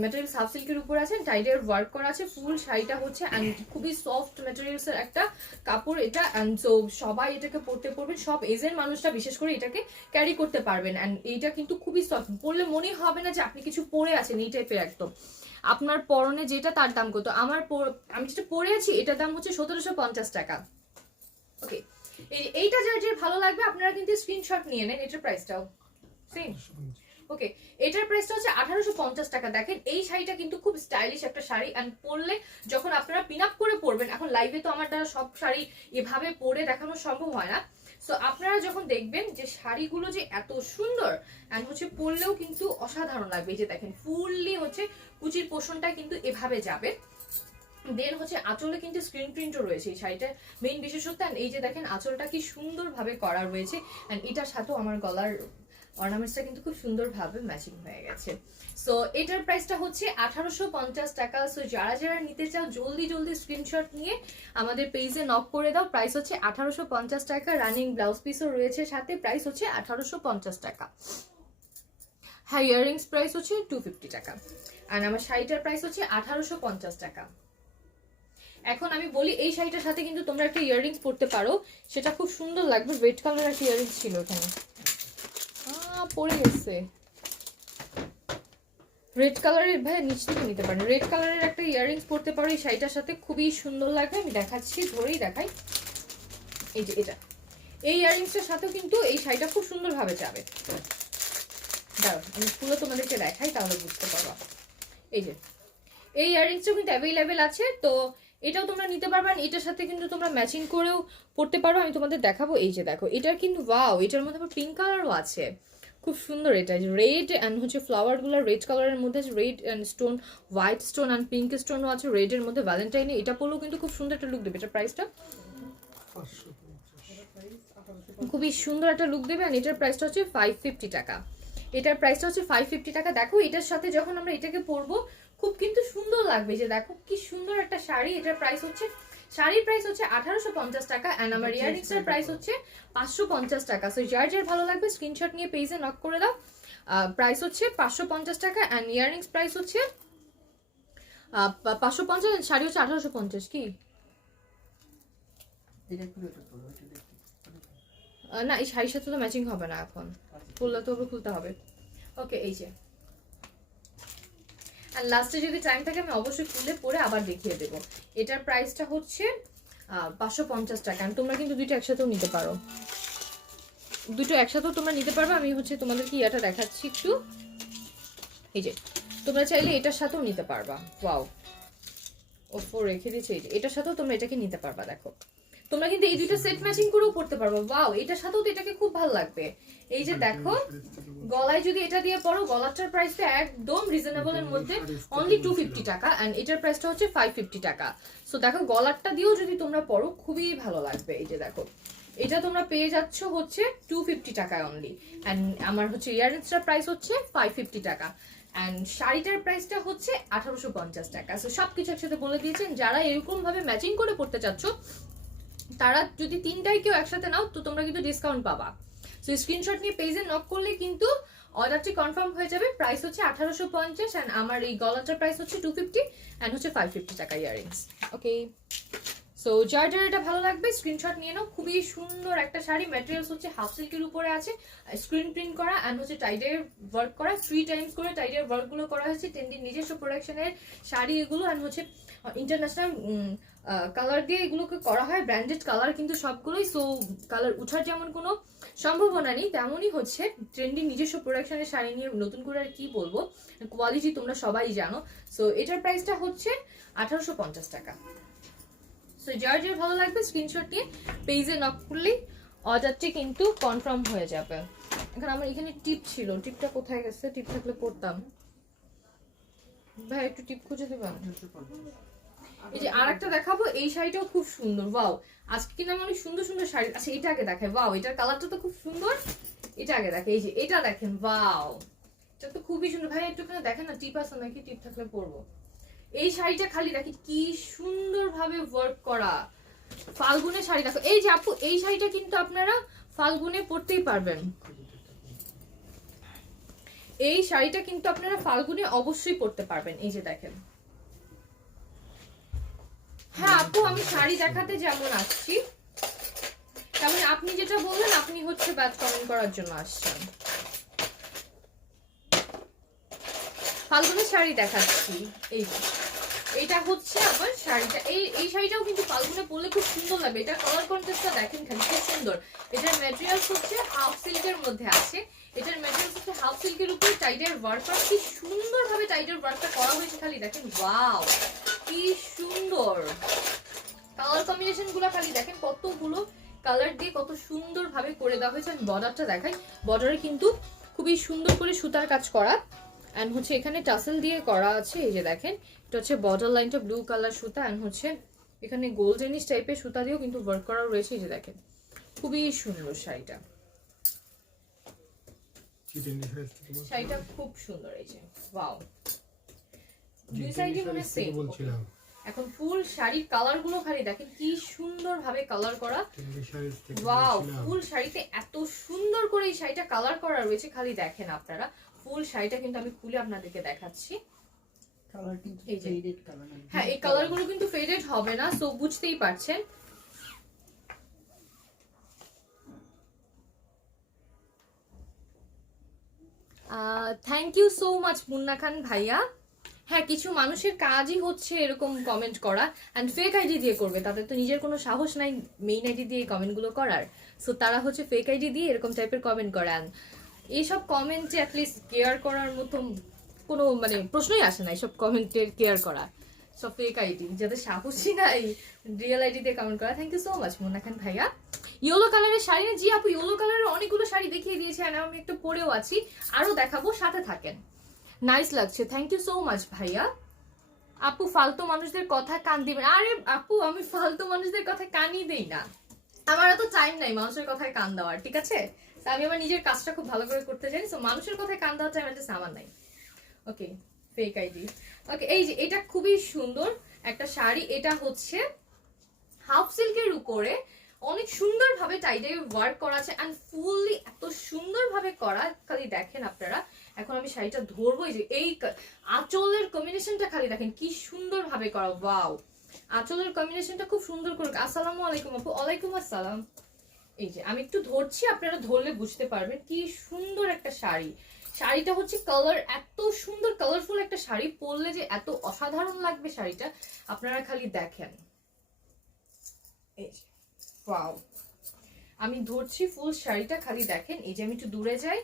ম্যাটেরিয়ালস হাফ সিল্কের উপরে আছে, টাইডের ওয়ার্ক করা আছে। ফুল শাড়িটা হচ্ছে খুবই সফট ম্যাটেরিয়ালস এর একটা কাপড় এটা। এন্ড সো সবাই এটাকে পরতে পারবেন, সব এজের মানুষরা বিশেষ করে এটাকে ক্যারি করতে পারবেন। এন্ড এইটা কিন্তু খুবই সফট, পরলে মনে হবে না যে আপনি কিছু পরে আছেন, এই টাইপের একদম। আপনার পরনে যেটা তার দাম কত, আমি যেটা পরে আছি এটার দাম হচ্ছে 1750 টাকা। ওকে, এইটা যার যে ভালো লাগবে আপনারা কিন্তু স্ক্রিনশট নিয়ে নেন। এটার প্রাইসটাও সেম। ওকে, এটার প্রাইসটা হচ্ছে 1850 টাকা। দেখেন এই শাড়িটা কিন্তু খুব স্টাইলিশ একটা শাড়ি, এন্ড পরলে যখন আপনারা পিন আপ করে পরবেন, এখন লাইভে তো আমার দ্বারা সব শাড়ি এভাবে পরে দেখানো সম্ভব হয় না। সো আপনারা যখন দেখবেন যে শাড়িগুলো যে এত সুন্দর, এন্ড হচ্ছে পরলেও কিন্তু অসাধারণ লাগবে। এই যে দেখেন ফুললি হচ্ছে কুচির পোর্শনটা কিন্তু এভাবে যাবে। দেন হচ্ছে আঁচলে কিন্তু স্ক্রিন প্রিন্টও রয়েছে এই শাড়িটার মেইন বিশেষত্ব। এই যে দেখেন আঁচলটা কি সুন্দরভাবে করা রয়েছে, এন্ড এটার সাথেও আমার গলার অর্নামেন্টসটা কিন্তু খুব সুন্দরভাবে ম্যাচিং হয়ে গেছে। সো এটার প্রাইসটা হচ্ছে 1850 টাকা। সো যারা যারা নিতে চাও জলদি জলদি স্ক্রিনশট নিয়ে আমাদের পেজে নক করে দাও। প্রাইস হচ্ছে 1850 টাকা। রানিং ব্লাউজ পিসও রয়েছে সাথে, প্রাইস হচ্ছে 1850 টাকা। হ্যাঁ, ইয়াররিংস প্রাইস হচ্ছে 250 টাকা। আর আমার শাড়িটার প্রাইস হচ্ছে 1850 টাকা। এখন আমি বলি এই শাড়িটার সাথে কিন্তু তোমরা একটা ইয়াররিংস পরতে পারো, সেটা খুব সুন্দর লাগবে। রেড কালার একটা ইয়াররিংস ছিল এখানে, পরে গেছে। রেড কালারের ভাই নিচ থেকে নিতে পারেন। রেড কালারের একটা ইয়াররিংস পরতে পারো এই শাড়িটার সাথে, খুবই সুন্দর লাগবে। আমি দেখাচ্ছি, ধরেই দেখাই। এই যে এটা, এই ইয়াররিংসটার সাথেও কিন্তু এই শাড়িটা খুব সুন্দরভাবে যাবে। দাঁড়াও আমি পুরো তোমাদেরকে দেখাই, তাহলে বুঝতে পারবা। এই যে এই ইয়াররিংসটাও কিন্তু অ্যাভেলেবেল আছে, তো এটাও তোমরা নিতে পারবে। এটার সাথে কিন্তু তোমরা ম্যাচিং করেও পরতে পারো। আমি তোমাদের দেখাবো। এই যে দেখো, এটার কিন্তু ওয়াও, এটার মধ্যে আবার পিঙ্ক কালারও আছে, খুব সুন্দর। এটা রেড এন্ড হচ্ছে ফ্লাওয়ার গুলো রেড কালারের মধ্যে, red and stone, white stone and pink স্টোনও আছে রেড এর মধ্যে। ভ্যালেন্টাইনে এটা পরলেও কিন্তু খুব সুন্দর একটা লুক দেবে। এটার প্রাইসটা খুবই সুন্দর একটা লুক দেবে। আর এটার প্রাইসটা হচ্ছে 550 টাকা। এটার প্রাইসটা হচ্ছে 550 টাকা। দেখো এটার সাথে যখন আমরা এটাকে পরবো খুব কিন্তু সুন্দর লাগবে। যে দেখো কি সুন্দর একটা শাড়ি। এটার প্রাইস হচ্ছে, শাড়ির প্রাইস হচ্ছে 1850 টাকা, এন্ড আমার ইয়াররিংস এর প্রাইস হচ্ছে 550 টাকা। সো যার যার ভালো লাগবে স্ক্রিনশট নিয়ে পেজে নক করে দাও। প্রাইস হচ্ছে 550 টাকা, এন্ড ইয়াররিংস প্রাইস হচ্ছে 550, শাড়ি হচ্ছে 1850। কি না, এই শাড়ির সাথে তো ম্যাচিং হবে না, এখন খুললে তো খুলতে হবে। ওকে, এই যে আর লাস্টে যদি টাইম থাকে আমি অবশ্যই খুলে পরে আবার দেখিয়ে দেবো। এটার প্রাইসটা হচ্ছে 550 টাকা। তোমরা কিন্তু দুইটা একসাথেও নিতে পারো, দুটো একসাথেও তোমরা নিতে পারবে। আমি হচ্ছে তোমাদেরকে ইয়াটা দেখাচ্ছি একটু। এই যে তোমরা চাইলে এটার সাথেও নিতে পারবা। ওয়াও, ওপো রেখে দিয়েছে। এই যে এটার সাথেও তোমরা এটাকে নিতে পারবা। দেখো তোমরা কিন্তু এই দুইটা সেট ম্যাচিং করেও পড়তে পারবা। ওয়াও, এটার সাথেও তো এটাকে খুব ভালো লাগবে। এই যে দেখো গলায় যদি এটা দিয়ে পরো, গলাটার প্রাইসটা একদম রিজনেবল এর মধ্যে, অনলি 250 টাকা, এন্ড এটার প্রাইসটা হচ্ছে 550 টাকা। সো দেখো গলারটা দিয়েও যদি তোমরা পরো খুবই ভালো লাগবে। এই যে দেখো এটা তোমরা পেয়ে যাচ্ছ হচ্ছে 250 টাকায় অনলি, এন্ড আমার হচ্ছে ইয়াররিংসটার প্রাইস হচ্ছে 550 টাকা, এন্ড শাড়িটার প্রাইসটা হচ্ছে 1850 টাকা। সো সবকিছু একসাথে বলে দিয়েছেন। যারা এরকম ভাবে ম্যাচিং করে পড়তে চাচ্ছ তারা যদি তিনটাই কেউ একসাথে নাও তো তোমরা কিন্তু ডিসকাউন্ট পাবা। সো স্ক্রিনশট নিয়ে পেজে নক করলে কিন্তু অর্ডারটি কনফার্ম হয়ে যাবে। প্রাইস হচ্ছে 1850, এন্ড আমার এই গলাটার প্রাইস হচ্ছে 250, এন্ড হচ্ছে 550 টাকা ইয়াররিংস। ওকে, সো যার যার এটা ভালো লাগবে স্ক্রিনশট নিয়ে নাও। খুবই সুন্দর একটা শাড়ি, ম্যাটেরিয়ালস হচ্ছে হাফ সিল্কের উপরে আছে, স্ক্রিন প্রিন্ট করা অ্যান্ড হচ্ছে টাইডের ওয়ার্ক করা, 3 টাইমস করে টাইডের ওয়ার্কগুলো করা হয়েছে। ট্রেন্ডির নিজস্ব প্রোডাকশনের শাড়ি এগুলো, অ্যান্ড হচ্ছে ইন্টারন্যাশনাল কালার দিয়ে এগুলোকে করা হয়, ব্র্যান্ডেড কালার কিন্তু সবগুলোই। সো কালার উঠার যেমন কোনো সম্ভাবনা নেই, তেমনই হচ্ছে ট্রেন্ডির নিজস্ব প্রোডাকশনের শাড়ি নিয়ে নতুন করে আর কি বলবো, কোয়ালিটি তোমরা সবাই জানো। সো এটার প্রাইসটা হচ্ছে 1850 টাকা। সো যার যার ভালো লাগবে স্ক্রিনশট নিয়ে পেজে নক করলেই অর্ডারটি কিন্তু কনফার্ম হয়ে যাবে। এখন আমার এখানে টিপ ছিল, টিপটা কোথায় গেছে? টিপ থাকলে পড়তাম। ভাই একটু টিপ খুঁজে দেবেন। এই যে আরেকটা দেখাবো, এই শাড়িটাও খুব সুন্দর। ওয়াও, আজকে কিন্তু আমি অনেক সুন্দর সুন্দর শাড়ি। আচ্ছা এটা আগে দেখাই। ওয়াও, এটার কালারটা তো খুব সুন্দর। এটা আগে দেখে, এই যে এটা দেখেন। ওয়াও, এটা তো খুবই সুন্দর। ভাই একটুখানি দেখেন না টিপ আছে নাকি, টিপ থাকলে পরবো। এই শাড়িটা খালি দেখি কি সুন্দর ভাবে ওয়ার্ক করা, ফাল্গুনের শাড়ি দেখো। এই যে আপু, এই শাড়িটা কিন্তু আপনারা ফাল্গুনে পরতেই পারবেন। এই শাড়িটা কিন্তু আপনারা ফাল্গুনে অবশ্যই পরতে পারবেন। এই যে দেখেন। হ্যাঁ আপু, আমি শাড়ি দেখাতে যেমন আসছি তেমন আপনি যেটা বললেন, আপনি হচ্ছে ব্যাড কমেন্ট করার জন্য আসছেন। ফাল্গুনের শাড়ি দেখাচ্ছি। এই এটা হচ্ছে আমার শাড়িটা। এই শাড়িটাও কিন্তু ফাল্গুনে পরলে খুব সুন্দর লাগবে। এটা কালার কন্ট্রাস্টটা দেখেন খালি, খুব সুন্দর। এটার ম্যাটেরিয়ালস হচ্ছে হাফ সিল্কের মধ্যে আছে। এটার ম্যাটেরিয়ালস হচ্ছে হাফ সিল্কের উপরে টাইডের ওয়ার্ক করা, কি সুন্দর ভাবে টাইডের ওয়ার্কটা করা হয়েছে খালি দেখেন। ওয়াও, কি সুন্দর কালার কম্বিনেশন গুলো খালি দেখেন, কতগুলো কালার দিয়ে কত সুন্দর ভাবে করে দেওয়া হয়েছে। আমি বর্ডারটা দেখাই। বর্ডারে কিন্তু খুবই সুন্দর করে সুতার কাজ করা, এন্ড হচ্ছে এখানে টাসেল দিয়ে করা আছে। এই যে দেখেন, এটা হচ্ছে বর্ডার লাইনটা ব্লু কালার সুতা, এন্ড হচ্ছে এখানে গোল্ডেনিশ টাইপের সুতা দিয়েও কিন্তু ওয়ার্ক করা রয়েছে। এই যে দেখেন, খুবই সুন্দর শাড়িটা। শাড়িটা খুব সুন্দর। এই যে ওয়াও, দুই সাইডে মনে সেম। এখন ফুল শাড়ির কালার গুলো খালি দেখেন কি সুন্দর ভাবে কালার করা। ওয়াও, ফুল শাড়িতে এত সুন্দর করে এই শাড়িটা কালার করা রয়েছে খালি দেখেন আপনারা। ফুল শাড়িটা কিন্তু আমি খুলে আপনাদেরকে দেখাচ্ছি। হ্যাঁ, এই কালার গুলো কিন্তু ফেডেড হবে না, সো বুঝতেই পারছেন। Thank you so much Munna Khan ভাইয়া। হ্যাঁ, কিছু মানুষের কাজই হচ্ছে এরকম কমেন্ট করা, অ্যান্ড ফেক আইডি দিয়ে করবে। তাদের তো নিজের কোনো সাহস নাই মেইন আইডি দিয়ে কমেন্টগুলো করার। সো তারা হচ্ছে ফেক আইডি দিয়ে এরকম টাইপের কমেন্ট করে। এইসব কমেন্টে অ্যাটলিস্ট কেয়ার করার মতো কোনো মানে প্রশ্নই আসে না, এইসব কমেন্টের কেয়ার করা। সব ফেক আইডি, যাদের সাহসই নাই রিয়েল আইডি দিয়ে কমেন্ট করা। Thank you so much Munna Khan ভাইয়া। ইয়েলো কালারের শাড়ি না? জি আপু, ইয়েলো কালারের অনেকগুলো শাড়ি দেখিয়ে দিয়েছে, আর আমি একটা পরেও আছি, আরো দেখাবো, সাথে থাকেন। নাইস লাগছে, থ্যাংক ইউ সো মাচ ভাইয়া। আপু ফালতু মানুষদের কথা কান দিবেন। আরে আপু, আমি ফালতু মানুষদের কথা কানই দেই না, আমার এত টাইম নাই মানুষের কথায় কান দেওয়ার, ঠিক আছে? আমি আমার নিজের কাজটা খুব ভালো করে করতে জানি, তো মানুষের কথায় কান দেওয়ার টাইম আমার নাই। ওকে, ফেক আইডি। ওকে, এই যে এটা খুবই সুন্দর একটা শাড়ি। এটা হচ্ছে হাফ সিল্কের উপরে অনেক সুন্দর ভাবে টাইডে ওয়ার্ক করা আছে, এন্ড ফুললি এত সুন্দর ভাবে করা খালি দেখেন আপনারা। এখন আমি শাড়িটা ধরবো। এই যে এই আঁচলের কম্বিনেশনটা খালি দেখেন কি সুন্দর ভাবে করা। ওয়াও, আঁচলের কম্বিনেশনটা খুব সুন্দর করে। আসসালামু আলাইকুম আপু। ওয়ালাইকুম আসসালাম। এই যে আমি একটু ধরছি, আপনারা ধরলে বুঝতে পারবেন কি সুন্দর একটা শাড়ি। শাড়িটা হচ্ছে কালার এত সুন্দর, কালারফুল একটা শাড়ি পরলে যে এত অসাধারণ লাগবে শাড়িটা, আপনারা খালি দেখেন। এই যে ওয়াও, আমি ধরছি ফুল শাড়িটা খালি দেখেন। এই যে আমি একটু দূরে যাই,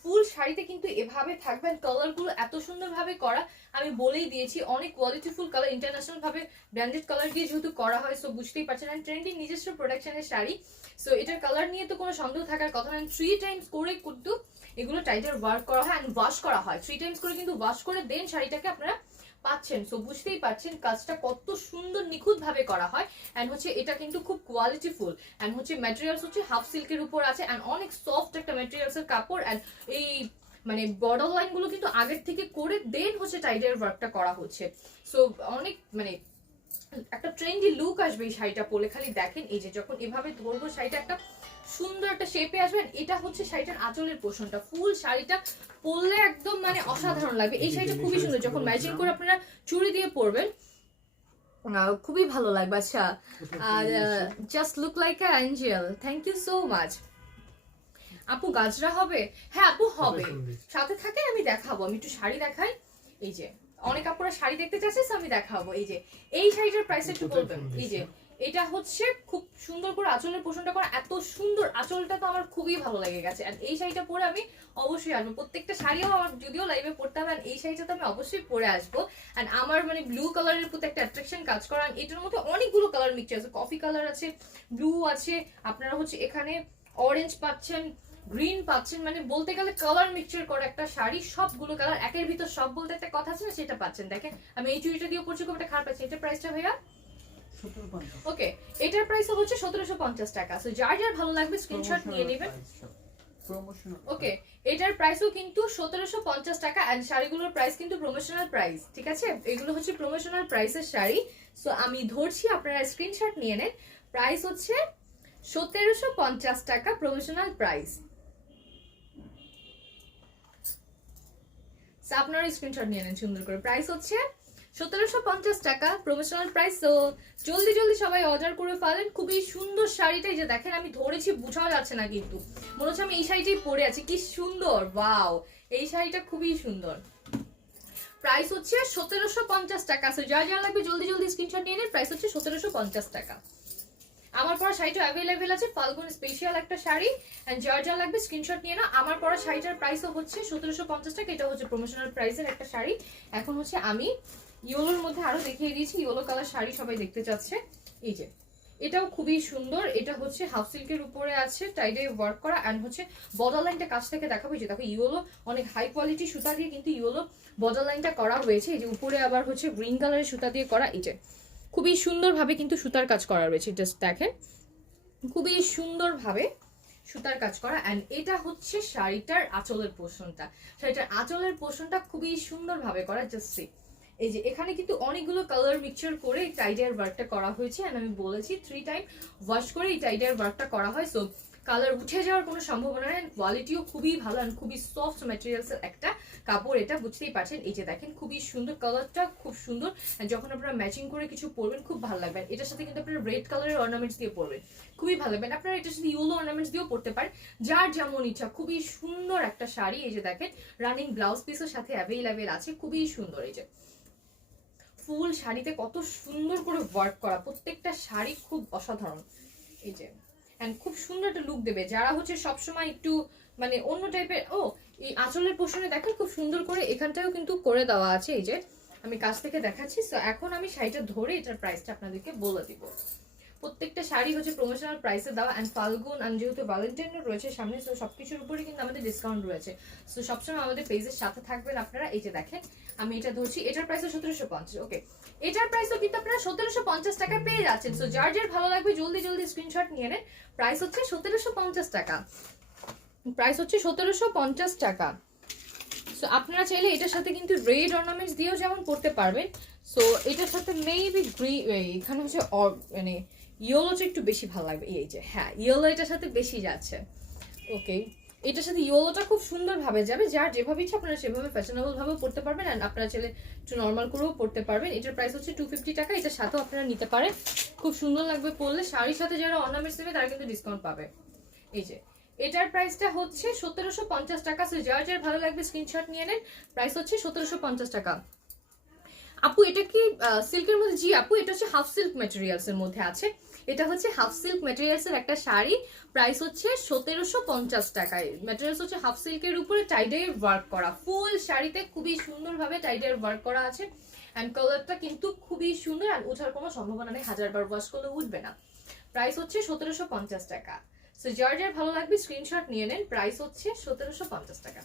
ফুল শাড়িতে কিন্তু এভাবে থাকবে, কালার গুলো এত সুন্দর ভাবে করা। আমি বলেই দিয়েছি অনেক কোয়ালিটিফুল কালার, ইন্টারন্যাশনাল ভাবে ব্র্যান্ডেড কালার দিয়ে যেহেতু করা হয়, সো বুঝতেই পারছেন। এন্ড ট্রেন্ডিং নিজস্ব প্রোডাকশনের শাড়ি, সো এটার কালার নিয়ে তো কোনো সন্দেহ থাকার কথা না। 3 টাইমস করে কিন্তু এগুলো টাইটের ওয়ার্ক করা হয় এন্ড ওয়াশ করা হয়। 3 টাইমস করে কিন্তু ওয়াশ করে দেন শাড়িটাকে আপনারা পাচ্ছেন। সো বুঝতেই পারছেন কাজটা কত সুন্দর নিখুঁত ভাবে করা হয়। এন্ড হচ্ছে এটা কিন্তু খুব কোয়ালিটিফুল, এন্ড হচ্ছে ম্যাটেরিয়ালস হচ্ছে হাফ সিল্কের উপর আছে, এন্ড অনেক সফট একটা ম্যাটেরিয়ালস এর কাপড়। এন্ড এই মানে বর্ডার লাইন গুলো কিন্তু আগের থেকে করে দেন হচ্ছে টাইডের ওয়ার্কটা করা হচ্ছে। সো অনেক মানে একটা ট্রেন্ডি লুক আসবে এই শাড়িটা পরলে খালি দেখেন। এই যে যখন এভাবে ধরবো শাড়িটা একটা সুন্দর একটা শেপে আসবে। এটা হচ্ছে শাড়িটার আঁচলের পোর্শনটা, ফুল শাড়িটা পরলে একদম মানে অসাধারণ লাগবে। এই শাড়িটা খুবই সুন্দর, যখন ম্যাচিং করে আপনারা চুড়ি দিয়ে পরবেন খুবই ভালো লাগবে। আচ্ছা, আর just look like a angel, thank you so much. আপু গাজরা হবে? হ্যাঁ আপু হবে, সাথে থাকে আমি দেখাবো। আমি একটু শাড়ি দেখাই। এই যে অনেক আপুরা শাড়ি দেখতে চাচ্ছে, আমি দেখাবো। এই যে এই শাড়িটার প্রাইস একটু বলবেন। এই যে এটা হচ্ছে খুব সুন্দর করে আঁচলের পোষণটা করা, এত সুন্দর আঁচলটা তো আমার খুবই ভালো লেগে গেছে। আর এই শাড়িটা পরে আমি অবশ্যই আসবো। প্রত্যেকটা শাড়িও আমার যদিও লাইভে পড়তে হবে, এই শাড়িটা তো আমি অবশ্যই পরে আসবো। আর আমার মানে ব্লু কালারের প্রতি একটা অ্যাট্রাকশন কাজ করা। এটার মধ্যে অনেকগুলো কালার মিক্সচার আছে, কফি কালার আছে, ব্লু আছে, আপনারা হচ্ছে এখানে অরেঞ্জ পাচ্ছেন, গ্রিন পাচ্ছেন, মানে বলতে গেলে কালার মিক্সচার করা একটা শাড়ি। সবগুলো কালার একের ভিতর সব বলতে একটা কথা আছে না, সেটা পাচ্ছেন। দেখেন আমি এই চুড়িটা দিয়ে পড়ছি, খুব একটা খারাপ আছে। এটা প্রাইসটা ভাইয়া ওকে, এটার প্রাইস হচ্ছে 1750 টাকা। সো যার যার ভালো লাগবে স্ক্রিনশট নিয়ে নেবেন। ওকে, এটার প্রাইসও কিন্তু 1750 টাকা। এন্ড শাড়িগুলোর প্রাইস কিন্তু প্রমোশনাল প্রাইস, ঠিক আছে? এগুলো হচ্ছে প্রমোশনাল প্রাইসের শাড়ি। সো আমি ধরছি, আপনারা স্ক্রিনশট নিয়ে নেন। প্রাইস হচ্ছে 1750 টাকা, প্রমোশনাল প্রাইস। আপনারা স্ক্রিনশট নিয়ে নেন সুন্দর করে। প্রাইস হচ্ছে 1750 টাকা, প্রমোশনাল প্রাইস। তো জলদি জলদি সবাই অর্ডার করে ফেলেন। খুবই সুন্দর শাড়িটা, এই যে দেখেন আমি ধরেছি, বোঝাও যাচ্ছে না কিন্তু মনে হচ্ছে আমি এই শাড়িটাই পরে আছি। কি সুন্দর, ওয়াও, এই শাড়িটা খুবই সুন্দর। প্রাইস হচ্ছে 1750 টাকা। সো যা যা লাগবে জলদি জলদি স্ক্রিনশট নিয়ে নেন। প্রাইস হচ্ছে 1750 টাকা। আমার পরা শাড়িটা অ্যাভেলেবেল আছে, ফাল্গুন স্পেশাল একটা শাড়ি। এন্ড যার যা লাগবে স্ক্রিনশট নিয়ে না। আমার পরা শাড়িটার প্রাইসও হচ্ছে 1750 টাকা। এটা হচ্ছে প্রমোশনাল প্রাইসের একটা শাড়ি। এখন হচ্ছে আমি ইয়েলোর মধ্যে আরো দেখিয়ে দিয়েছি, ইয়েলো কালার শাড়ি সবাই দেখতে চাচ্ছে। এই যে এটাও খুবই সুন্দর। এটা হচ্ছে হাফ সিল্কের উপরে আছে, টাইডে ওয়ার্ক করা। এন্ড হচ্ছে বর্ডার লাইনটা কাছ থেকে দেখাবো। এই যে দেখো ইয়েলো, অনেক হাই কোয়ালিটি সুতা দিয়ে কিন্তু ইয়েলো বর্ডার লাইনটা করা হয়েছে। এই যে উপরে আবার হচ্ছে গ্রিন কালারের সুতা দিয়ে করা। এই যে খুবই সুন্দরভাবে কিন্তু সুতার কাজ করা রয়েছে, জাস্ট দেখেন খুবই সুন্দরভাবে সুতার কাজ করা। এন্ড এটা হচ্ছে শাড়িটার আঁচলের পোর্শনটা। শাড়িটার আঁচলের পোর্শনটা খুবই সুন্দরভাবে করা, জাস্ট সি। এই যে এখানে কিন্তু অনেকগুলো কালার মিক্সচার করে টাইডার ওয়ার্কটা করা হয়েছে। এন্ড আমি বলেছি 3 টাইম ওয়াশ করে এই টাইডার ওয়ার্কটা করা হয়। সো কালার উঠে যাওয়ার কোনো সম্ভাবনা নেই। কোয়ালিটিও খুবই ভালো, আর খুবই সফট ম্যাটেরিয়ালসের একটা কাপড়, এটা বুঝতেই পারছেন। এই যে দেখেন খুবই সুন্দর, কালারটা খুব সুন্দর। যখন আপনারা ম্যাচিং করে কিছু পরবেন খুব ভালো লাগবে। এটার সাথে কিন্তু আপনারা রেড কালারের অর্নামেন্টস দিয়ে পরবেন, খুবই ভালো লাগবে। আপনারা এটার সাথে ইয়েলো অর্নামেন্টস দিয়েও পরতে পারেন, যার যেমন ইচ্ছা। খুবই সুন্দর একটা শাড়ি। এই যে দেখেন রানিং ব্লাউজ পিসের সাথে অ্যাভেলেবেল আছে, খুবই সুন্দর। এই যে ফুল শাড়িতে কত সুন্দর করে ওয়ার্ক করা, প্রত্যেকটা শাড়ি খুব অসাধারণ। এই যে এন্ড খুব সুন্দর একটা লুক দেবে যারা হচ্ছে সবসময় একটু মানে অন্য টাইপের। ও এই আঁচলের পোর্শনে দেখেন খুব সুন্দর করে এখানটাও কিন্তু করে দেওয়া আছে। এই যে আমি কাছ থেকে দেখাচ্ছি। সো এখন আমি শাড়িটা ধরে এটার প্রাইসটা আপনাদেরকে বলে দিব। প্রত্যেকটা শাড়ি হচ্ছে প্রমোশনাল প্রাইসে দেওয়া। এন্ড ফাল্গুন আর যেহেতু ভ্যালেন্টাইনও রয়েছে সামনে, সো সবকিছুর উপরে কিন্তু আমাদের ডিসকাউন্ট রয়েছে। সো সবসময় আমাদের পেজের সাথে থাকবেন আপনারা। এই যে দেখেন আমি এটা ধরছি, এটার প্রাইস 1750। ওকে, এটার প্রাইসও কিন্তু আপনারা 1750 টাকায় পেয়ে যাচ্ছেন। সো যার যার ভালো লাগবে জলদি জলদি স্ক্রিনশট নিয়ে নেন। প্রাইস হচ্ছে 1750 টাকা। প্রাইস হচ্ছে 1750 টাকা। সো আপনারা চাইলে এটার সাথে কিন্তু রেড অর্নামেন্টস দিয়েও যেমন পড়তে পারবেন। সো এটার সাথে মেবি এখানে হচ্ছে মানে ইয়েলোটা একটু বেশি ভালো লাগবে। এই যে হ্যাঁ, ইয়েলো এটার সাথে বেশি যাচ্ছে। ওকে, এটার সাথে ইয়েলোটা খুব সুন্দর ভাবে যাবে। যার যেভাবে ইচ্ছা আপনারা সেভাবে ফ্যাশনেবল ভাবেও পড়তে পারবেন। আর আপনারা চাইলে একটু নর্মাল করেও পড়তে পারবেন। এটার প্রাইস হচ্ছে 250 টাকা। এটার সাথেও আপনারা নিতে পারেন, খুব সুন্দর লাগবে পরলে। শাড়ির সাথে যারা অর্নামেন্টস নেবে তারা কিন্তু ডিসকাউন্ট পাবে। এই যে এটার প্রাইসটা হচ্ছে 1750 টাকা। সো যার যার ভালো লাগবে স্ক্রিনশট নিয়ে নেন। প্রাইস হচ্ছে 1750 টাকা। আপু এটা কি সিল্কের মধ্যে? জি আপু, এটা হচ্ছে হাফ সিল্ক ম্যাটেরিয়ালস এর মধ্যে আছে। এটা হচ্ছে হাফ সিল্ক ম্যাটেরিয়ালস এর একটা শাড়ি। প্রাইস হচ্ছে 1750 টাকায়। ম্যাটেরিয়ালস হচ্ছে হাফ সিল্কের উপরে টাইডে ওয়ার্ক করা। ফুল শাড়িতে খুবই সুন্দরভাবে টাইডে ওয়ার্ক করা আছে। এন্ড কালারটা কিন্তু খুবই সুন্দর, আর ওঠার কোনো সম্ভাবনা নেই, 1000 বার ওয়াশ করলে উঠবে না। প্রাইস হচ্ছে 1750 টাকা। সো যার যার ভালো লাগবে স্ক্রিনশট নিয়ে নেন। প্রাইস হচ্ছে 1750 টাকা।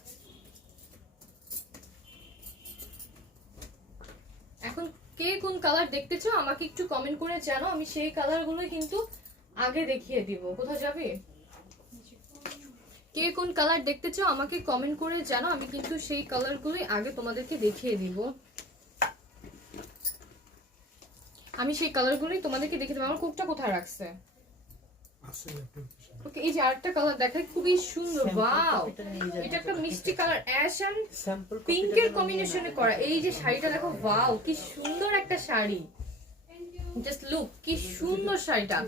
এখন কে কোন কালার দেখতে চাও আমাকে একটু কমেন্ট করে জানো, আমি সেই কালারগুলোই কিন্তু আগে দেখিয়ে দিব। কোথায় যাবে? কে কোন কালার দেখতে চাও আমাকে কমেন্ট করে জানো, আমি কিন্তু সেই কালারগুলোই আগে তোমাদেরকে দেখিয়ে দিব। আমি সেই কালারগুলোই তোমাদেরকে দেখিয়ে দেবো। আমার কোকটা কোথায় রাখছে? ওকে, এই যে আরেকটা কালার দেখাই, খুবই সুন্দর। ওয়াও, এটা একটা মিষ্টি কালার, অ্যাশ এন্ড পিঙ্কের কম্বিনেশনে করা। এই যে শাড়িটা দেখো, ওয়াও কি সুন্দর একটা শাড়ি। জাস্ট লুক কি সুন্দর শাড়িটা।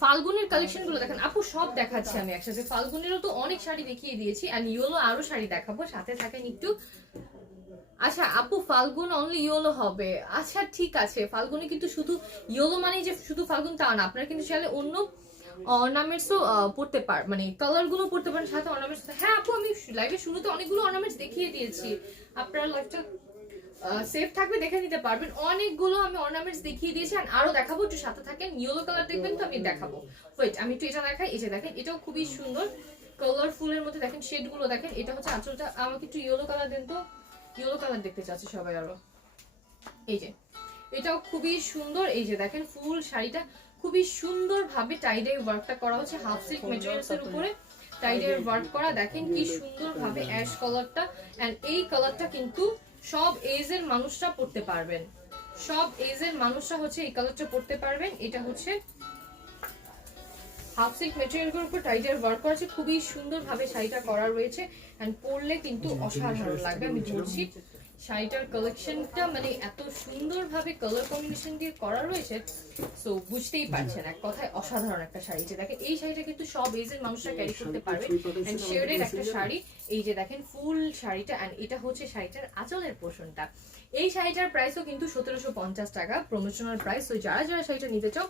ফাল্গুনের কালেকশন গুলো দেখেন আপু, সব দেখাচ্ছি আমি একসাথে। ফাল্গুনেরও তো অনেক শাড়ি দেখিয়ে দিয়েছি, এন্ড ইয়েলো আরো শাড়ি দেখাবো, সাথে থাকেন একটু। আচ্ছা আপু, ফাল্গুন অনলি ইয়েলো হবে? আচ্ছা ঠিক আছে, ফাল্গুনে কিন্তু শুধু ইয়েলো মানে যে শুধু ফাল্গুন তা না, আপনারা কিন্তু চাইলে অন্য অর্নামেন্টসও পড়তে মানে কালার গুলো পড়তে পারেন সাথে অর্নামেন্টস। হ্যাঁ আপু, আমি লাইভে শুরুতে অনেকগুলো অর্নামেন্টস দেখিয়ে দিয়েছি, আপনারা লাইভটা সেফ থাকবে দেখে নিতে পারবেন। অনেকগুলো আমি অর্নামেন্টস দেখিয়ে দিয়েছি, আর আরো দেখাবো, একটু সাথে থাকেন। ইয়েলো কালার দেখবেন তো আমি দেখাবো। ওয়েট, আমি একটু এটা দেখাই। এই যে দেখেন, এটাও খুবই সুন্দর কালারফুলের মধ্যে, দেখেন শেড গুলো দেখেন। এটা হচ্ছে আঁচলটা, আমাকে একটু ইয়েলো কালার দেন তো, ইয়েলো কালার দেখতে চাচ্ছে সবাই আরো। এই যে এটাও খুবই সুন্দর। এই যে দেখেন ফুল শাড়িটা খুবই সুন্দর ভাবে টাইডাই ওয়ার্কটা করা হচ্ছে, হাফ সিল্ক ম্যাটেরিয়ালস এর উপরে টাইডাই ওয়ার্ক করা। দেখেন কি সুন্দর ভাবে অ্যাশ কালারটা, এন্ড এই কালারটা কিন্তু সব এজ এর মানুষরা পড়তে পারবেন, সব এজ এর মানুষরা হচ্ছে এই কালারটা পড়তে পারবেন। এটা হচ্ছে হাফ সিল্ক ম্যাটেরিয়ালের উপর টাইডাই ওয়ার্ক করা আছে, খুবই সুন্দর ভাবে শাড়িটা করা রয়েছে, এন্ড পরলে কিন্তু অসাধারণ লাগবে। আমি বলছি শাড়িটার কালেকশনটা মানে এত সুন্দর ভাবে কালার কম্বিনেশন দিয়ে করা রয়েছে, সো বুঝতেই পারছেন এক কথায় অসাধারণ একটা শাড়ি। যে দেখেন এই শাড়িটা কিন্তু সব এজের মানুষরা ক্যারি করতে পারবে, এন্ড শেডের একটা শাড়ি। এই যে দেখেন ফুল শাড়িটা, এন্ড এটা হচ্ছে শাড়িটার আঁচলের পোর্শনটা। এই শাড়িটার প্রাইসও কিন্তু 1750 টাকা, প্রমোশনাল প্রাইস। তো যারা যারা শাড়িটা নিতে চাও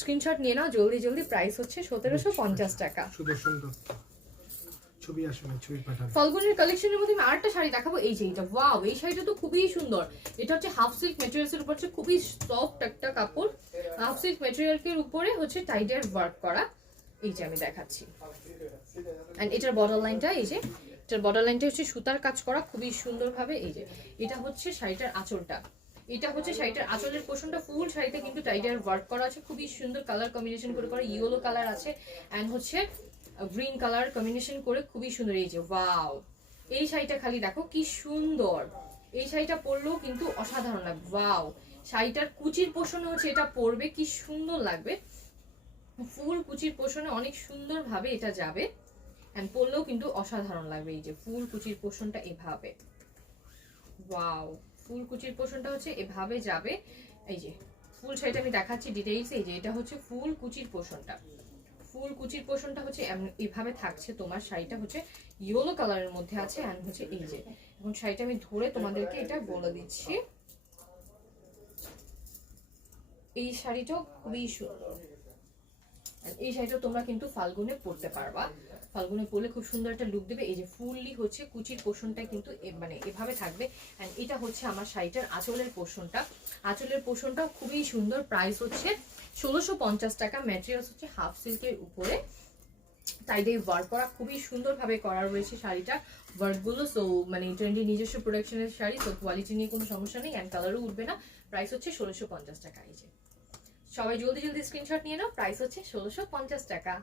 স্ক্রিনশট নিয়ে নাও জলদি জলদি। প্রাইস হচ্ছে 1750 টাকা। সুদর্শন দত্ত ছবি আসলে ছবি পাঠান। ফাল্গুনের কালেকশনের মধ্যে আমি আরেকটা শাড়ি দেখাবো। এই যে এটা, ওয়াও, এই শাড়িটা তো খুবই সুন্দর। এটা হচ্ছে হাফ সিল্ক ম্যাটেরিয়ালস এর উপর, হচ্ছে খুবই সফট একটা কাপড়, হাফ সিল্ক ম্যাটেরিয়াল এর উপরে হচ্ছে টাইডাই ওয়ার্ক করা। এই যে আমি দেখাচ্ছি, এন্ড এটার বর্ডার লাইনটা, এই যে এটার বর্ডার লাইনটা হচ্ছে সুতার কাজ করা খুবই সুন্দর ভাবে। এই যে এটা হচ্ছে শাড়িটার আঁচলটা, এটা হচ্ছে শাড়িটার আঁচলের পোর্শনটা। ফুল শাড়িতে কিন্তু টাইডাই ওয়ার্ক করা আছে, খুবই সুন্দর কালার কম্বিনেশন করে করা। ইয়েলো কালার আছে এন্ড হচ্ছে গ্রিন কালার কম্বিনেশন করে খুবই সুন্দর। এই যে ওয়াও, এই শাড়িটা খালি দেখো কি সুন্দর, এই শাড়িটা পরলেও কিন্তু অসাধারণ লাগবে। ওয়াও, শাড়িটার কুচির পোর্শনে হচ্ছে এটা পরবে, কি সুন্দর লাগবে। ফুল কুচির পোর্শনে অনেক সুন্দর ভাবে এটা যাবে, এন্ড পরলেও কিন্তু অসাধারণ লাগবে। এই যে ফুল কুচির পোর্শনটা এভাবে, ওয়াও, ফুল কুচির পোর্শনটা হচ্ছে এভাবে যাবে। এই যে ফুল শাড়িটা আমি দেখাচ্ছি ডিটেইলস। এই যে এটা হচ্ছে ফুল কুচির পোর্শনটা, ফুল কুচির পোর্শনটা হচ্ছে এভাবে থাকছে। তোমার শাড়িটা হচ্ছে ইয়েলো কালারের মধ্যে আছে, এন্ড হচ্ছে এই যে এখন শাড়িটা আমি ধরে তোমাদেরকে এটা বলে দিচ্ছি। এই শাড়িটাও খুবই সুন্দর, এই শাড়িটা তোমরা কিন্তু ফাল্গুনে পরতে পারবা, ফাল্গুনে পরলে খুব সুন্দর একটা লুক দেবে। এই যে ফুললি হচ্ছে কুচির পোর্শনটা কিন্তু মানে এভাবে থাকবে, এন্ড এটা হচ্ছে আমার শাড়িটার আঁচলের পোর্শনটা। আঁচলের পোর্শনটাও খুবই সুন্দর। প্রাইস হচ্ছে 1650 টাকা। ম্যাটেরিয়ালস হচ্ছে হাফ সিল্কের উপরে টাইডাই ওয়ার্ক করা, খুবই সুন্দর ভাবে করা রয়েছে শাড়িটা ওয়ার্কগুলো। সো মানে ট্রেন্ডি নিজস্ব প্রোডাকশনের শাড়ি, তো কোয়ালিটি নিয়ে কোনো সমস্যা নেই, এন্ড কালারও উঠবে না। প্রাইস হচ্ছে 1650 টাকা। এই যে সবাই জলদি জলদি স্ক্রিনশট নিয়ে নাও। প্রাইস হচ্ছে 1650 টাকা,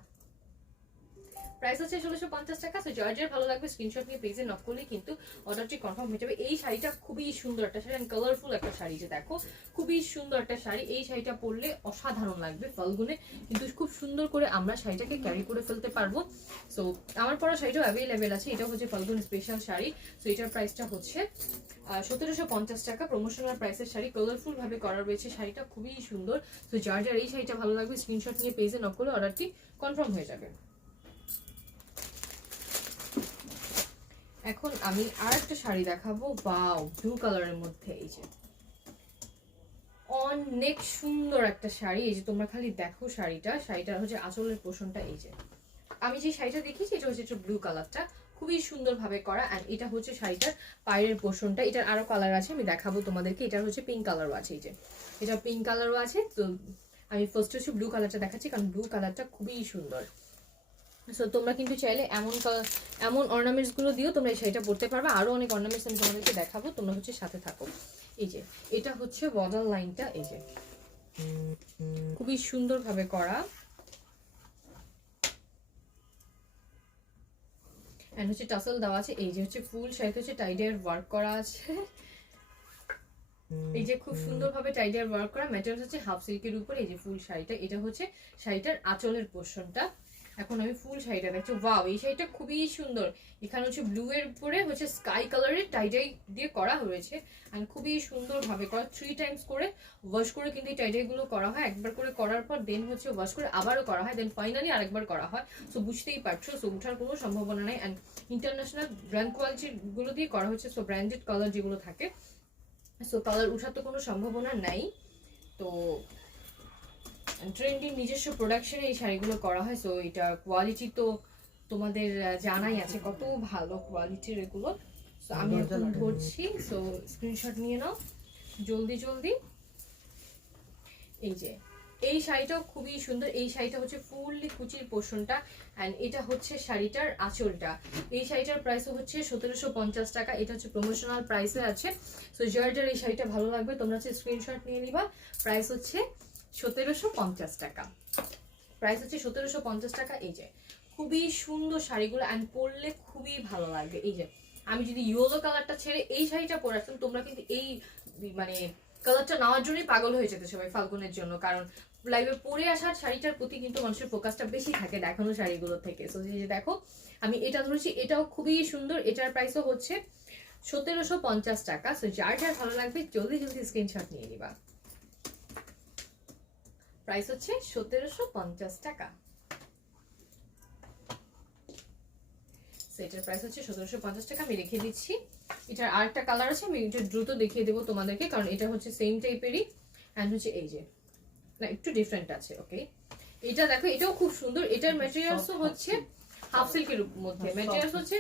প্রাইস হচ্ছে 1650 টাকা। সো যার যার ভালো লাগবে স্ক্রিনশট নিয়ে পেজে নক করলেই কিন্তু অর্ডারটি কনফার্ম হয়ে যাবে। এই শাড়িটা খুবই সুন্দর একটা শাড়ি, কালারফুল একটা শাড়ি। যে দেখো খুবই সুন্দর একটা শাড়ি, এই শাড়িটা পরলে অসাধারণ লাগবে ফাল্গুনে, কিন্তু খুব সুন্দর করে আমরা শাড়িটাকে ক্যারি করে ফেলতে পারবো। সো আমার পরা শাড়িটাও অ্যাভেলেবেল আছে, এটা হচ্ছে ফাল্গুন স্পেশাল শাড়ি। সো এটার প্রাইসটা হচ্ছে 1750 টাকা, প্রমোশনাল প্রাইসের শাড়ি, কালারফুল ভাবে করা রয়েছে শাড়িটা, খুবই সুন্দর। তো যার যার এই শাড়িটা ভালো লাগবে স্ক্রিনশট নিয়ে পেজে নক করলে অর্ডারটি কনফার্ম হয়ে যাবে। এখন আমি আর একটা শাড়ি দেখাবো, ওয়াও, ব্লু কালারের মধ্যে। এই যে অনেক সুন্দর একটা শাড়ি। এই যে তোমরা খালি দেখো শাড়িটা, শাড়িটার হচ্ছে আঁচলের পোর্শনটা। এই যে আমি যে শাড়িটা দেখিয়েছি এটা হচ্ছে ব্লু কালারটা, খুবই সুন্দর ভাবে করা, এন্ড এটা হচ্ছে শাড়িটার পায়ের পোর্শনটা। এটার আরো কালার আছে, আমি দেখাবো তোমাদেরকে। এটার হচ্ছে পিঙ্ক কালারও আছে, এই যে এটা পিঙ্ক কালারও আছে। তো আমি ফার্স্ট হচ্ছে ব্লু কালারটা দেখাচ্ছি, কারণ ব্লু কালারটা খুবই সুন্দর। সো তোমরা কিন্তু চাইলে এমন অর্নামেন্টস গুলো দিও তোমরা এই শাড়িটা পরতে পারবে। আরো অনেক অর্নামেন্টস আমি তোমাদেরকে দেখাবো, তোমরা হচ্ছে সাথে থাকো। এই যে এটা হচ্ছে বর্ডার লাইনটা, এই যে খুবই সুন্দর ভাবে করা, এন্ড হচ্ছে টাসেল দেওয়া আছে। এই যে হচ্ছে ফুল শাড়িতে হচ্ছে টাইডাই ওয়ার্ক করা আছে, এই যে খুব সুন্দর ভাবে টাইডাই ওয়ার্ক করা। ম্যাটেরিয়ালস হচ্ছে হাফ সিল্কের উপর। এই যে ফুল শাড়িটা, এটা হচ্ছে শাড়িটার আঁচলের পোর্শনটা, এখন আমি ফুল শাড়িটা দেখছি, ওয়াও এই শাড়িটা খুবই সুন্দর। এখানে হচ্ছে ব্লু এর উপরে হচ্ছে স্কাই কালারের টাইডাই দিয়ে করা হয়েছে, আর খুবই সুন্দর ভাবে করা। 3 টাইমস করে ওয়াশ করে কিন্তু এই টাইডাই গুলো করা হয়, একবার করে করার পর দেন হচ্ছে ওয়াশ করে আবারও করা হয়, দেন ফাইনালি আরেকবার করা হয়। সো বুঝতেই পারছো, সো উঠার কোনো সম্ভাবনা নেই। অ্যান্ড ইন্টারন্যাশনাল ব্র্যান্ড কোয়ালিটির গুলো দিয়ে করা হয়েছে, সো ব্র্যান্ডেড কালার যেগুলো থাকে, সো কালার উঠার তো কোনো সম্ভাবনা নাই। তো ট্রেন্ডি নিজস্ব প্রোডাকশনে এই শাড়িগুলো করা হয়। সো এটা কোয়ালিটি তো তোমাদের জানাই আছে কত ভালো কোয়ালিটির এগুলো। সো আমি এখন ধরছি, সো স্ক্রিনশট নিয়ে নাও জলদি জলদি। এই যে এই শাড়িটাও খুবই সুন্দর। এই শাড়িটা হচ্ছে ফুললি কুচির পোর্শনটা, অ্যান্ড এটা হচ্ছে শাড়িটার আঁচলটা। এই শাড়িটার প্রাইস হচ্ছে 1750 টাকা। এটা হচ্ছে প্রমোশনাল প্রাইসে আছে। সো যার এই শাড়িটা ভালো লাগবে তোমরা হচ্ছে স্ক্রিনশট নিয়ে নিবা। প্রাইস হচ্ছে 1750 টাকা। প্রাইস হচ্ছে 1750 টাকা। এই যে খুবই সুন্দর শাড়িগুলো, অ্যান্ড পরলে খুবই ভালো লাগবে। এই যে আমি যদি ইয়েলো কালারটা ছেড়ে এই শাড়িটা পরে আসতাম, তোমরা কিন্তু এই মানে কালারটা নেওয়ার জন্যই পাগল হয়ে যেতে সবাই ফাল্গুনের জন্য, কারণ লাইভে পরে আসার শাড়িটার প্রতি কিন্তু মানুষের ফোকাসটা বেশি থাকে দেখানো শাড়িগুলো থেকে। সো এই যে দেখো আমি এটা ধরেছি, এটাও খুবই সুন্দর। এটার প্রাইসও হচ্ছে 1750 টাকা। সো যার যার ভালো লাগবে জলদি জলদি স্ক্রিনশট নিয়ে নিবা। প্রাইস হচ্ছে 1750 টাকা। এটার প্রাইস হচ্ছে 1750 টাকা। আমি রেখে দিচ্ছি। এটার আরেকটা কালার আছে, আমি এটা দ্রুত দেখিয়ে দেবো তোমাদেরকে, কারণ এটা হচ্ছে সেম টাইপেরই, অ্যান্ড হচ্ছে এই যে না একটু ডিফারেন্ট আছে। ওকে, এটা দেখো, এটাও খুব সুন্দর। এটার ম্যাটেরিয়ালসও হচ্ছে হাফ সিল্কের মধ্যে, ম্যাটেরিয়ালস হচ্ছে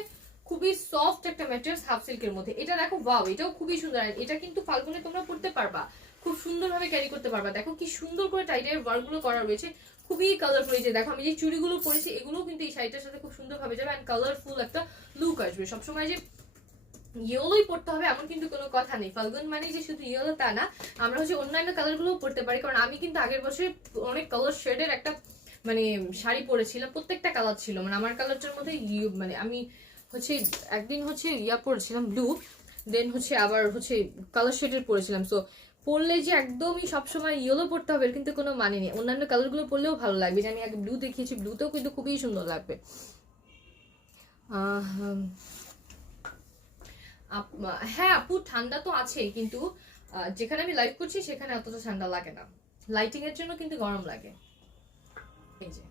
খুবই সফট একটা ম্যাটেরিয়ালস হাফ সিল্কের মধ্যে। এটা দেখো, ওয়াও এটাও খুবই সুন্দর। আর এটা কিন্তু ফাল্গুনে তোমরা পড়তে পারবা, খুব সুন্দরভাবে ক্যারি করতে পারবা। দেখো কি সুন্দর করে টাইডের ওয়ার্ক গুলো করা রয়েছে, খুবই কালারফুল। এই যে দেখো আমি যে চুড়িগুলো পরেছি এগুলো কিন্তু এই শাড়িটার সাথে খুব সুন্দরভাবে যাবে, অ্যান্ড কালারফুল একটা লুক আসবে। সবসময় যে ইয়েলোই পড়তে হবে এমন কিন্তু কোনো কথা নেই। ফাল্গুন মানে যে শুধু ইয়েলো তা না, আমরা হচ্ছে অন্যান্য কালার গুলো পড়তে পারি। কারণ আমি কিন্তু আগের বছরে অনেক কালার শেডের একটা মানে শাড়ি পরেছিলাম, প্রত্যেকটা কালার ছিল। মানে আমার কালারটার মধ্যে মানে আমি হচ্ছে একদিন হচ্ছে ইয়া পরেছিলাম ব্লু, দেন হচ্ছে আবার হচ্ছে কালার শেডের পরেছিলাম। সো পরলে যে একদমই সবসময় ইয়েলো পড়তে হবে কিন্তু কোনো মানে নেই, অন্যান্য কালারগুলো পরলেও ভালো লাগবে। যে আমি আগে ব্লু দেখিয়েছি, ব্লুতেও কিন্তু খুবই সুন্দর লাগবে। হ্যাঁ আপু, ঠান্ডা তো আছেই, কিন্তু যেখানে আমি লাইভ করছি সেখানে এতটা ঠান্ডা লাগে না, লাইটিং এর জন্য কিন্তু গরম লাগে। এই যে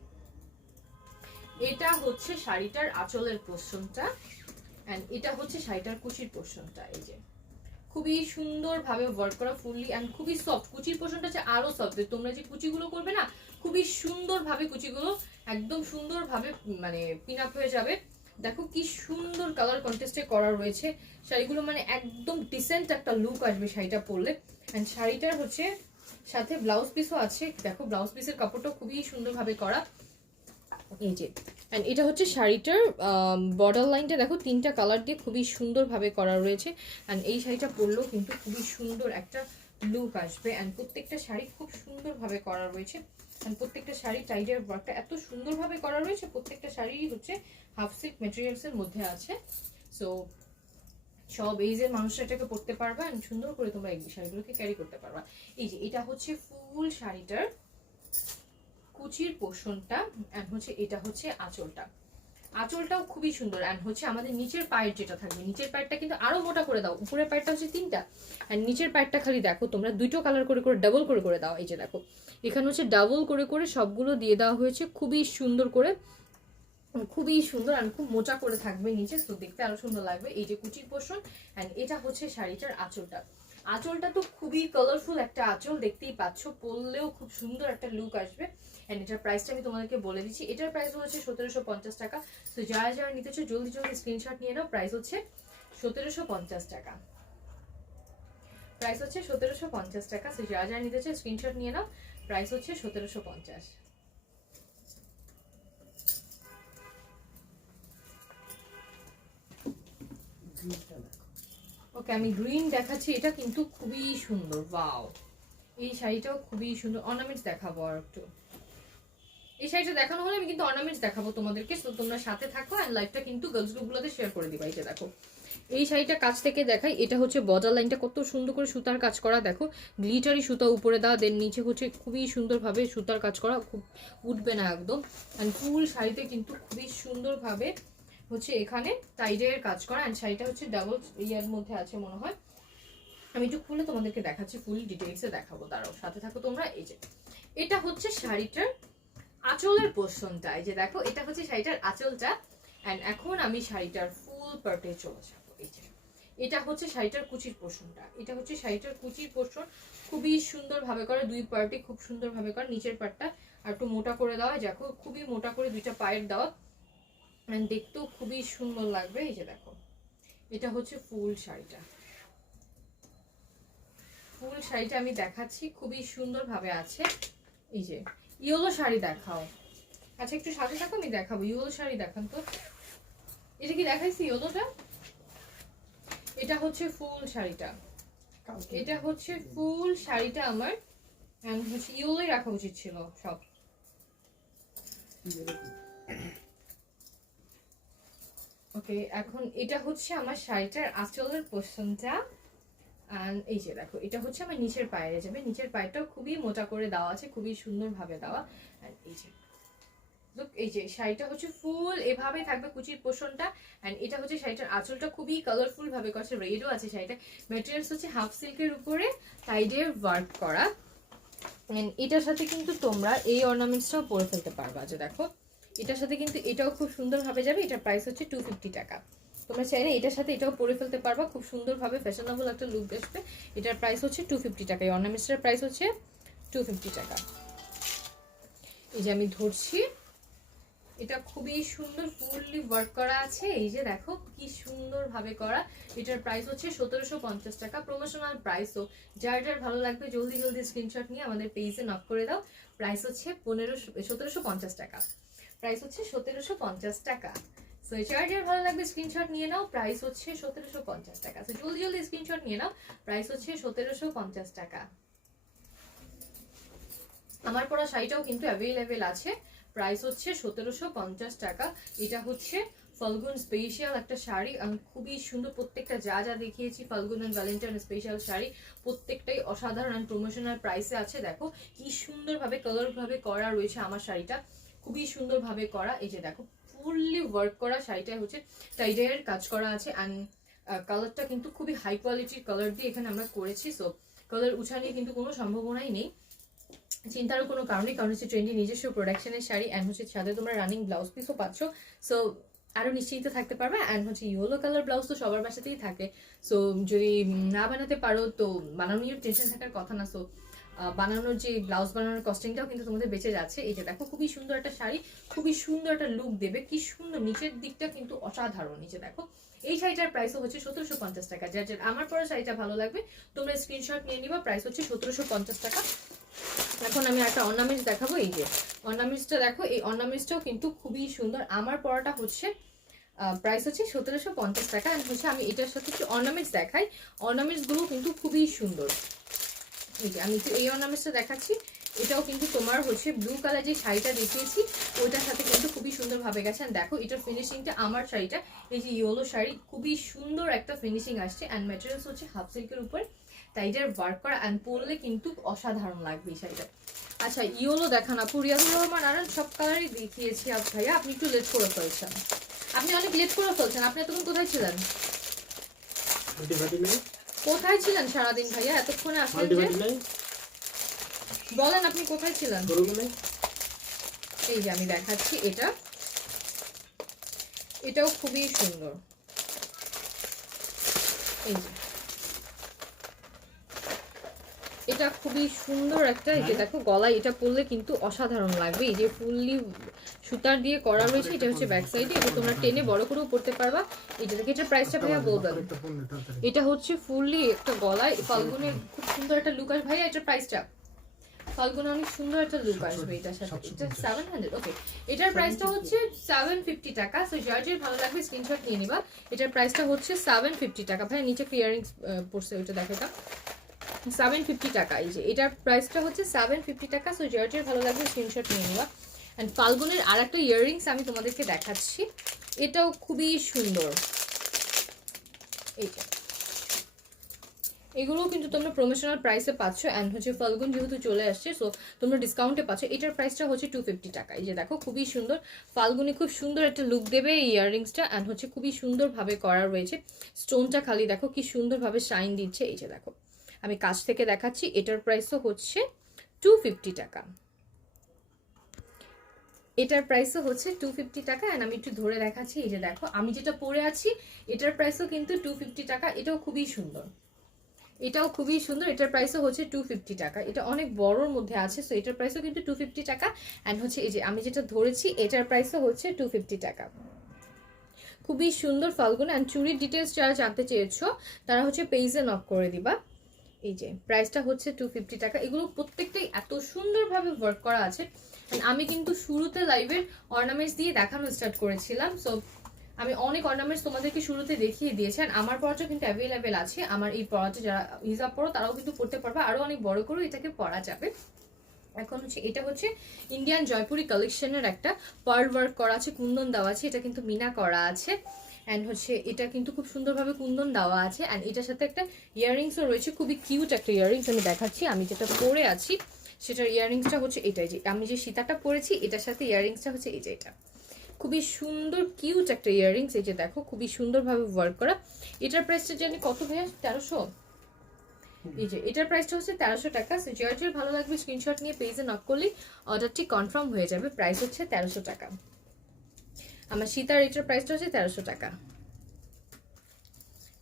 এটা হচ্ছে শাড়িটার আঁচলের পোর্শনটা, এন্ড এটা হচ্ছে শাড়িটার কুচির পোর্শনটা। এই যে খুবই সুন্দর ভাবে ওয়ার্ক করা ফুললি, এন্ড খুবই সফট। কুচির পোর্শনটা হচ্ছে আরো সফট। তোমরা যে কুচিগুলো করবে না, খুবই সুন্দর ভাবে কুচিগুলো একদম সুন্দর ভাবে মানে পিন আপ হয়ে যাবে। দেখো কি সুন্দর কালার কন্ট্রাস্টে করা রয়েছে শাড়িগুলো, মানে একদম ডিসেন্ট একটা লুক আসবে শাড়িটা পরলে। এন্ড শাড়িটার হচ্ছে সাথে ব্লাউজ পিসও আছে। দেখো ব্লাউজ পিসের কাপড়টা খুবই সুন্দর ভাবে করা। এই যে এন্ড এটা হচ্ছে শাড়িটার বর্ডার লাইনটা দেখো, 3টা কালার দিয়ে খুবই সুন্দর ভাবে করা রয়েছে। এন্ড এই শাড়িটা পরলেও কিন্তু খুবই সুন্দর একটা লুক আসবে। এন্ড প্রত্যেকটা শাড়ি খুব সুন্দর ভাবে করা রয়েছে, এন্ড প্রত্যেকটা শাড়ি টাইডের ওয়ার্কটা এত সুন্দর ভাবে করা রয়েছে। প্রত্যেকটা শাড়ি হচ্ছে হাফ সিল্ক ম্যাটেরিয়ালস এর মধ্যে আছে। সো সব এইজের মানুষরা এটাকে পরতে পারবা, এন্ড সুন্দর করে তোমরা এই শাড়িগুলোকে ক্যারি করতে পারবা। এই যে এটা হচ্ছে ফুল শাড়িটার কুচির পোর্শনটা, এন্ড হচ্ছে এটা হচ্ছে আঁচলটা। আঁচলটাও খুবই সুন্দর। এন্ড হচ্ছে আমাদের নিচের পায়ের যেটা থাকবে, নিচের পায়েরটা কিন্তু আরো মোটা করে দাও। উপরের পায়েরটা হচ্ছে 3টা, এন্ড নিচের পায়েরটা খালি দেখো তোমরা 2টো কালার করে করে ডাবল করে করে দাও। এই যে দেখো এখানে হচ্ছে ডাবল করে করে সবগুলো দিয়ে দেওয়া হয়েছে খুবই সুন্দর করে, খুবই সুন্দর। আর খুব মোটা করে থাকবে নিচে, তো দেখতে আরো সুন্দর লাগবে। এই যে কুচির পোর্শন, এন্ড এটা হচ্ছে শাড়িটার আঁচলটা। আঁচলটা তো খুবই কালারফুল একটা আঁচল, দেখতেই পাচ্ছ, পরলেও খুব সুন্দর একটা লুক আসবে। এন্ড এটার প্রাইসটা আমি তোমাদেরকে বলে দিচ্ছি। এটার প্রাইস হচ্ছে 1750 টাকা। তো যারা যারা নিতে চাও জলদি জলদি স্ক্রিনশট নিয়ে নাও। প্রাইস হচ্ছে 1750 টাকা। প্রাইস হচ্ছে 1750 টাকা। তো যারা যারা নিতে চাও স্ক্রিনশট নিয়ে নাও। প্রাইস হচ্ছে 1750। ওকে, আমি গ্রিন দেখাচ্ছি। এটা কিন্তু খুবই সুন্দর, ওয়াও এই শাড়িটাও খুবই সুন্দর। অর্নামেন্টস দেখাবো আর একটু। এই শাড়িটা দেখানো হলে আমি কিন্তু অর্নামেন্টস দেখাবো তোমাদেরকে। তো তোমরা সাথে থাকো, এন্ড লাইভটা কিন্তু গার্লস গ্রুপগুলোতে শেয়ার করে দিবা। এই যে দেখো এই শাড়িটা কাছ থেকে দেখাই, এটা হচ্ছে বর্ডার লাইনটা কত সুন্দর করে সুতার কাজ করা, দেখো গ্লিটারি সুতা উপরে দেওয়া, দেন নিচে হচ্ছে খুবই সুন্দরভাবে সুতার কাজ করা, খুব উঠবে না একদম। অ্যান্ড ফুল শাড়িতে কিন্তু খুবই সুন্দরভাবে হচ্ছে এখানে টাইডের কাজ করা। অ্যান্ড শাড়িটা হচ্ছে ডাবল ইয়ার মধ্যে আছে মনে হয়, আমি একটু খুলে তোমাদেরকে দেখাচ্ছি, ফুল ডিটেলসে দেখাবো, দাঁড়াও সাথে থাকো তোমরা। এই যে এটা হচ্ছে শাড়িটার আঁচলের পোর্শনটা, এই যে দেখো এটা হচ্ছে শাড়িটার আঁচলটা। অ্যান্ড এখন আমি শাড়িটার ফুল পার্টে চলে যাবো। এই যে এটা হচ্ছে শাড়িটার কুচির পোর্শনটা, এটা হচ্ছে শাড়িটার কুচির পোর্শন, খুবই সুন্দরভাবে করা, দুই পার্টে খুব সুন্দরভাবে করা। নিচের পার্টটা আর একটু মোটা করে দেওয়া, দেখো খুবই মোটা করে দুইটা পায়ের দেওয়া, অ্যান্ড দেখতেও খুবই সুন্দর লাগবে। এই যে দেখো এটা হচ্ছে ফুল শাড়িটা, ফুল শাড়িটা আমি দেখাচ্ছি, খুবই সুন্দরভাবে আছে। এই যে ইয়েলো শাড়ি দেখাও, আচ্ছা একটু সাথে থাকো আমি দেখাবো। ইয়েলো শাড়ি দেখান তো, এটা কি দেখাইছি ইয়েলোটা? এটা হচ্ছে ফুল শাড়িটা, এটা হচ্ছে ফুল শাড়িটা আমার, হচ্ছে ইয়েলোই রাখা উচিত ছিল সব। ওকে, এখন এটা হচ্ছে আমার শাড়িটার আঁচলের পোর্শনটা। এই যে দেখো এটা হচ্ছে আমার নিচের পায়ে যাবে, নিচের পায়েটাও খুবই মোটা করে দেওয়া আছে, খুবই সুন্দরভাবে দেওয়া। এই যে এই যে শাড়িটা হচ্ছে ফুল এভাবে থাকবে কুচির পোর্শনটা। এন্ড এটা হচ্ছে শাড়িটার আঁচলটা খুবই কালারফুল ভাবে করা, রেডও আছে শাড়িটা। ম্যাটেরিয়ালস হচ্ছে হাফ সিল্কের উপরে টাইডের ওয়ার্ক করা। এন্ড এটার সাথে কিন্তু তোমরা এই অর্নামেন্টসটাও পরে ফেলতে পারবা, যে দেখো এটার সাথে কিন্তু এটাও খুব সুন্দরভাবে যাবে। এটার প্রাইস হচ্ছে 250 টাকা। তোমরা চাইলে এটার সাথে এটাও পরে ফেলতে পারবা, খুব সুন্দরভাবে ফ্যাশনেবল একটা লুক আসবে। এটার প্রাইস হচ্ছে 250 টাকা, এই অর্নামেন্টসটার প্রাইস হচ্ছে 250 টাকা। এই যে আমি ধরছি, এটা খুবই সুন্দর ফুললি ওয়ার্ক করা আছে। এই যে দেখো কি সুন্দর ভাবে করা। এটার প্রাইস হচ্ছে 1750 টাকা, প্রমোশনাল প্রাইস। তো যার যার ভালো লাগবে জলদি জলদি স্ক্রিনশট নিয়ে আমাদের পেজে নক করে দাও। প্রাইস হচ্ছে 1750 টাকা, প্রাইস হচ্ছে 1750 টাকা। সো যার যার ভালো লাগবে স্ক্রিনশট নিয়ে নাও, প্রাইস হচ্ছে 1750 টাকা। সো জলদি জলদি স্ক্রিনশট নিয়ে নাও, প্রাইস হচ্ছে 1750 টাকা। আমার পরা শাড়িটাও কিন্তু অ্যাভেলেবেল আছে, প্রাইস হচ্ছে 1750 টাকা। এটা হচ্ছে ফাল্গুন স্পেশাল একটা শাড়ি, খুবই সুন্দর। প্রত্যেকটা যা যা দেখিয়েছি ফাল্গুন এন্ড ভ্যালেন্টাইন স্পেশাল শাড়ি প্রত্যেকটাই অসাধারণ প্রমোশনাল প্রাইসে আছে। দেখো কি সুন্দরভাবে কালার ভাবে করা রয়েছে আমার শাড়িটা, খুবই সুন্দরভাবে করা। এই যে দেখো ফুললি ওয়ার্ক করা শাড়িটা হচ্ছে টাইডের কাজ করা আছে। অ্যান্ড কালারটা কিন্তু খুবই হাই কোয়ালিটির কালার দিয়ে এখানে আমরা করেছি। সো কালার উঠানিয়ে কিন্তু কোনো সম্ভাবনাই নেই, চিন্তার কোনো কারণে, কারণ হচ্ছে ট্রেন্ডি নিজস্ব প্রোডাকশনের শাড়ি। অ্যান্ড হচ্ছে সাথে তোমরা রানিং ব্লাউজ পিসও পাচ্ছ। সো আরো নিশ্চিন্ত থাকতে পারবে। অ্যান্ড হচ্ছে ইয়েলো কালার ব্লাউজ তো সবার বাসাতেই থাকে। সো যদি না বানাতে পারো তো বানানো নিয়ে টেনশন থাকার কথা না। সো বানানোর যে ব্লাউজ বানানোর কস্টিংটাও কিন্তু তোমাদের বেঁচে যাচ্ছে। এই যে দেখো খুবই সুন্দর একটা শাড়ি, খুবই সুন্দর একটা লুক দেবে, কি সুন্দর নিচের দিকটা কিন্তু অসাধারণ। নিচে দেখো এই শাড়িটার প্রাইসও হচ্ছে 1750 টাকা। যার যার আমার পরা শাড়িটা ভালো লাগবে তোমরা স্ক্রিনশট নিয়ে নিবা, প্রাইস হচ্ছে 1750 টাকা। এখন আমি একটা অর্নামেন্টস দেখাবো। এই যে অর্নামেন্টসটা দেখো, এই অর্নামেন্টসটাও কিন্তু খুবই সুন্দর। আমার পরাটা হচ্ছে প্রাইস হচ্ছে 1750 টাকা। আর হচ্ছে আমি এটার সাথে একটু অর্নামেন্টস দেখাই, অর্নামেন্টস গুলো কিন্তু খুবই সুন্দর। এই যে আমি একটু এই অর্নামেন্টসটা দেখাচ্ছি, এটাও কিন্তু তোমার হচ্ছে ব্লু কালার যে শাড়িটা দেখিয়েছি ওইটার সাথে কিন্তু খুবই সুন্দর ভাবে গেছে। দেখো এটার ফিনিশিংটা, আমার শাড়িটা এই যে ইয়েলো শাড়ি, খুবই সুন্দর একটা ফিনিশিং আসছে। অ্যান্ড ম্যাটেরিয়ালস হচ্ছে হাফ সিল্কের উপর টাইডের ওয়ার্ক করা। অ্যান্ড পরলে কিন্তু অসাধারণ লাগবে এই শাড়িটা। আচ্ছা ইয়েলো দেখান আপু, রিয়াজুর রহমান আরান সব কালারই দেখিয়েছি। ভাইয়া আপনি একটু লেট করে ফেলছেন, আপনি অনেক লেট করে ফেলছেন। আপনি এতক্ষণ কোথায় ছিলেন, কোথায় ছিলেন সারাদিন ভাইয়া? এতক্ষণে আসলেন যে, বলেন আপনি কোথায় ছিলেন? এই যে আমি দেখাচ্ছি, এটা এটাও খুবই সুন্দর। এই যে এটা খুবই সুন্দর একটা, এই যে দেখো গলায় এটা পরলে কিন্তু অসাধারণ লাগবে। এই যে ফুললি সুতার দিয়ে করা রয়েছে, এটা হচ্ছে ব্যাক সাইডে। এটা তোমরা টেনে বড় করেও পরতে পারবা। এটা দেখে এটার প্রাইসটা ভাইয়া বলবেন। এটা হচ্ছে ফুললি একটা গলায় ফাল্গুনের খুব সুন্দর একটা লুক আসবে। ভাইয়া এটার প্রাইসটা, ফাল্গুনে অনেক সুন্দর একটা লুক আসবে এটার সাথে। এটা 700, ওকে। এটার প্রাইসটা হচ্ছে 750 টাকা। সো যার যার ভালো লাগবে স্ক্রিনশট নিয়ে নিবা। এটার প্রাইসটা হচ্ছে 750 টাকা। ভাই নিচে ইয়ারিংস পড়ছে ওইটা দেখো, এটা 750 টাকা। এই যে এটার প্রাইসটা হচ্ছে 750 টাকা। সো যার যার ভালো লাগবে স্ক্রিনশট নিয়ে নিবা। অ্যান্ড ফাল্গুনের আর একটা ইয়াররিংস আমি তোমাদেরকে দেখাচ্ছি, এটাও খুবই সুন্দর। এইটা এগুলোও কিন্তু তোমরা প্রমোশনাল প্রাইসে পাচ্ছ অ্যান্ড হচ্ছে ফাল্গুন যেহেতু চলে আসছে সো তোমরা ডিসকাউন্টে পাচ্ছ। এটার প্রাইসটা হচ্ছে 250 টাকা। এই যে দেখো খুবই সুন্দর, ফাল্গুনে খুব সুন্দর একটা লুক দেবে এই ইয়াররিংসটা অ্যান্ড হচ্ছে খুবই সুন্দরভাবে করা রয়েছে। স্টোনটা খালি দেখো কি সুন্দরভাবে শাইন দিচ্ছে। এই যে দেখো আমি কাছ থেকে দেখাচ্ছি, এটার প্রাইসও হচ্ছে 250 টাকা। এটার প্রাইসও হচ্ছে 250 টাকা অ্যান্ড আমি একটু ধরে দেখাচ্ছি। এই যে দেখো আমি যেটা পরে আছি এটার প্রাইসও কিন্তু 250 টাকা। এটাও খুবই সুন্দর, এটাও খুবই সুন্দর। এটার প্রাইসও হচ্ছে 250 টাকা। এটা অনেক বড়োর মধ্যে আছে সো এটার প্রাইসও কিন্তু 250 টাকা অ্যান্ড হচ্ছে এই যে আমি যেটা ধরেছি এটার প্রাইসও হচ্ছে 250 টাকা। খুবই সুন্দর ফাল্গুন। অ্যান্ড চুরির ডিটেলস যারা জানতে চেয়েছো তারা হচ্ছে পেজে নক করে দিবা। এই যে প্রাইসটা হচ্ছে 250 টাকা। এগুলো প্রত্যেকটাই এত সুন্দরভাবে ওয়ার্ক করা আছে। আমি কিন্তু শুরুতে লাইভের অর্নামেন্টস দিয়ে দেখানো স্টার্ট করেছিলাম সো আমি অনেক অর্নামেন্টস তোমাদেরকে শুরুতে দেখিয়ে দিয়েছি। আর আমার পড়াটা কিন্তু অ্যাভেলেবেল আছে। আমার এই পড়াটা যারা হিজাব পড়ো তারাও কিন্তু পড়তে পারবে, আরও অনেক বড় করেও এটাকে পড়া যাবে। এখন হচ্ছে এটা হচ্ছে ইন্ডিয়ান জয়পুরি কালেকশনের একটা পার্ল ওয়ার্ক করা আছে, কুন্দন দেওয়া আছে। এটা কিন্তু মিনা করা আছে অ্যান্ড হচ্ছে এটা কিন্তু খুব সুন্দরভাবে কুন্দন দেওয়া আছে অ্যান্ড এটার সাথে একটা ইয়াররিংসও রয়েছে, খুবই কিউট একটা ইয়াররিংস। আমি দেখাচ্ছি আমি যেটা পরে আছি সেটার ইয়াররিংসটা হচ্ছে এটাই, যে আমি যে সীতাটা পরেছি এটার সাথে ইয়াররিংসটা হচ্ছে এই যে এটা খুবই সুন্দর কিউট একটা ইয়াররিংস। এই যে দেখো খুবই সুন্দরভাবে ওয়ার্ক করা। এটার প্রাইসটা জানি কত ভাইয়া? 1300। এই যে এটার প্রাইসটা হচ্ছে 1300 টাকা। সো যার ভালো লাগবে স্ক্রিনশট নিয়ে পেজে নক করলে অর্ডারটি কনফার্ম হয়ে যাবে। প্রাইস হচ্ছে 1300 টাকা। আমার সীতার এটার প্রাইসটা হচ্ছে 1300 টাকা।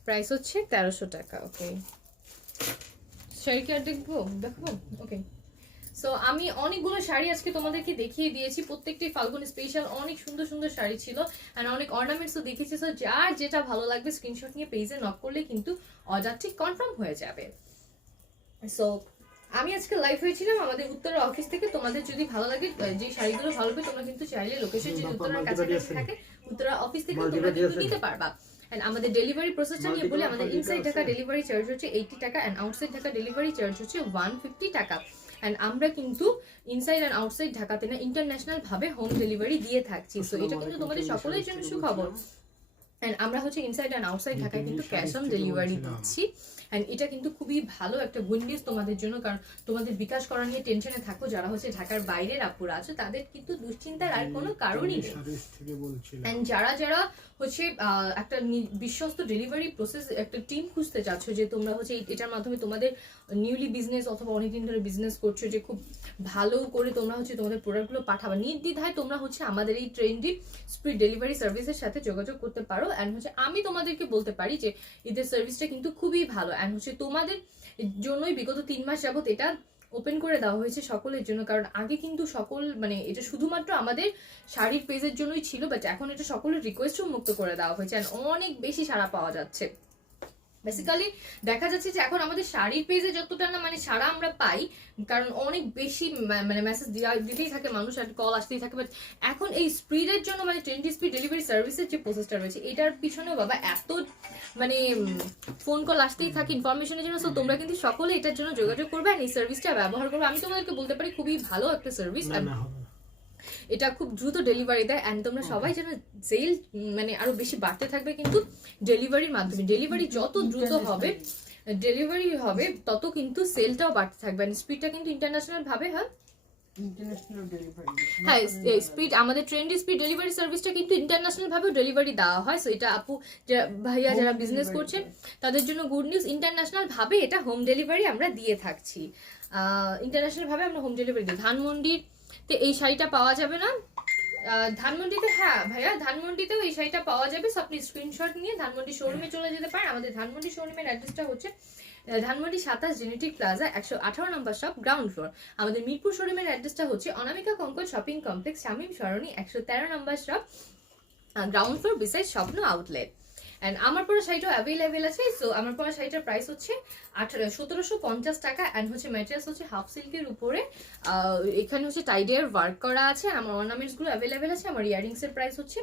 প্রাইস হচ্ছে 1300 টাকা। ওকে শাড়ি কি আর দেখবো? দেখাবো? ওকে সো আমি অনেকগুলো শাড়ি আজকে তোমাদেরকে দেখিয়ে দিয়েছি, প্রত্যেকটি ফাল্গুন স্পেশাল। অনেক সুন্দর সুন্দর শাড়ি ছিল অ্যান্ড অনেক অর্নামেন্টসও দেখেছি। সো যার যেটা ভালো লাগবে স্ক্রিনশট নিয়ে পেজে নক করলে কিন্তু অর্ডারটি কনফার্ম হয়ে যাবে। সো আমি আজকে লাইভ হয়েছিলাম আমাদের উত্তরা অফিস থেকে। তোমাদের যদি ভালো লাগে যে শাড়িগুলো ভালো হবে তোমরা কিন্তু চাইলে লোকেশন যদি উত্তরার কাছাকাছি থাকে উত্তরা অফিস থেকে তোমরা কিন্তু নিতে পারবা। এন্ড আমাদের ডেলিভারি প্রসেসটা নিয়ে বলি, আমাদের ইনসাইড ঢাকা ডেলিভারি চার্জ হচ্ছে 80 টাকা and outside Dhaka delivery charge হচ্ছে 150 টাকা। এন্ড আমরা কিন্তু ইনসাইড এন্ড আউটসাইড ঢাকাতে না ইন্টারন্যাশনাল ভাবে হোম ডেলিভারি দিয়ে থাকছি। সো এটা কিন্তু তোমাদের সকলের জন্য সুখবর। এন্ড আমরা হচ্ছে ইনসাইড এন্ড আউটসাইড ঢাকায় কিন্তু ক্যাশ অন ডেলিভারি দিচ্ছি। এন্ড এটা কিন্তু খুবই ভালো একটা গুড নিউজ তোমাদের জন্য, কারণ তোমাদের বিকাশ করা নিয়ে টেনশনে থাকো যারা হচ্ছে ঢাকার বাইরের আপুরা আছে, তাদের কিন্তু দুশ্চিন্তার আর কোনো কারণই নেই। এন্ড যারা যারা হচ্ছে একটা বিশ্বস্ত ডেলিভারি প্রসেস একটা টিম খুঁজতে চাচ্ছ, যে তোমরা হচ্ছে এটার মাধ্যমে তোমাদের নিউলি বিজনেস অথবা অনেকদিন ধরে বিজনেস করছো, যে খুব ভালো করে তোমরা হচ্ছে তোমাদের প্রোডাক্টগুলো পাঠাবা নির্দ্বিধায়, তোমরা হচ্ছে আমাদের এই ট্রেন্ডি স্পিড ডেলিভারি সার্ভিসের সাথে যোগাযোগ করতে পারো। অ্যান্ড হচ্ছে আমি তোমাদেরকে বলতে পারি যে এদের সার্ভিসটা কিন্তু খুবই ভালো। অ্যান্ড হচ্ছে তোমাদের জন্যই বিগত 3 মাস যাবত এটা ওপেন করে দেওয়া হয়েছে সকলের জন্য, কারণ আগে কিন্তু সকল মানে এটা শুধুমাত্র আমাদের শাড়ির পেজের জন্যই ছিল, বাট এখন এটা সকলের রিকোয়েস্টও মুক্ত করে দেওয়া হয়েছে অ্যান্ড অনেক বেশি সাড়া পাওয়া যাচ্ছে। বেসিক্যালি দেখা যাচ্ছে যে এখন আমাদের শাড়ির পেজে যতটা না মানে সারা আমরা পাই, কারণ অনেক বেশি মানে মেসেজ দিতেই থাকে মানুষ আর কল আসতেই থাকে, বাট এখন এই স্পিডের জন্য মানে ট্রেন্ডি স্পিড ডেলিভারি সার্ভিসের যে প্রসেসটা রয়েছে এটার পিছনেও বাবা এত মানে ফোন কল আসতেই থাকে ইনফরমেশনের জন্য। সো তোমরা কিন্তু সকলে এটার জন্য যোগাযোগ করবে আর এই সার্ভিসটা ব্যবহার করবে। আমি তোমাদেরকে বলতে পারি খুবই ভালো একটা সার্ভিস, এটা খুব দ্রুত ডেলিভারি দেয় অ্যান্ড তোমরা সবাই যেন সেল মানে আরো বেশি বাড়তে থাকবে কিন্তু ডেলিভারির মাধ্যমে। ডেলিভারি যত দ্রুত হবে তত কিন্তু সেলটাও বাড়তে থাকবে। স্পিডটা কিন্তু ইন্টারন্যাশনাল ভাবে হয়, হ্যাঁ স্পিড আমাদের ট্রেন্ডি স্পিড ডেলিভারি সার্ভিসটা কিন্তু ইন্টারন্যাশনাল ভাবেও ডেলিভারি দেওয়া হয়। সো এটা আপু ভাইয়া যারা বিজনেস করছেন তাদের জন্য গুড নিউজ, ইন্টারন্যাশনাল ভাবে এটা হোম ডেলিভারি আমরা দিয়ে থাকছি। ইন্টারন্যাশনাল ভাবে আমরা হোম ডেলিভারি দিই। ধানমন্ডিতে এই শাড়িটা পাওয়া যাবে না, ধানমন্ডিতে হ্যাঁ ভাইয়া ধানমন্ডিতেও এই শাড়িটা পাওয়া যাবে। সো আপনি স্ক্রিনশট নিয়ে ধানমন্ডি শোরুমে চলে যেতে পারেন। আমাদের ধানমন্ডি শোরুমের অ্যাড্রেসটা হচ্ছে ধানমন্ডি 27 জেনেটিক প্লাজা 118 নম্বর শপ গ্রাউন্ড ফ্লোর। আমাদের মিরপুর শোরুমের অ্যাড্রেসটা হচ্ছে অনামিকা কঙ্কল শপিং কমপ্লেক্স শামীম সরণি 113 নম্বর শপ গ্রাউন্ড ফ্লোর বিসাইড স্বপ্ন আউটলেট। এন্ড আমার পরা শাড়িটা অ্যাভেলেবেল আছে। সো আমার পরা শাড়িটার প্রাইস হচ্ছে 1750 টাকা অ্যান্ড হচ্ছে ম্যাটেরিয়ালস হচ্ছে হাফ সিল্কের উপরে, এখানে হচ্ছে টাইডের ওয়ার্ক করা আছে। আমার অর্নামেন্টস গুলো অ্যাভেলেবেল আছে। আমার ইয়ারিংস এর প্রাইস হচ্ছে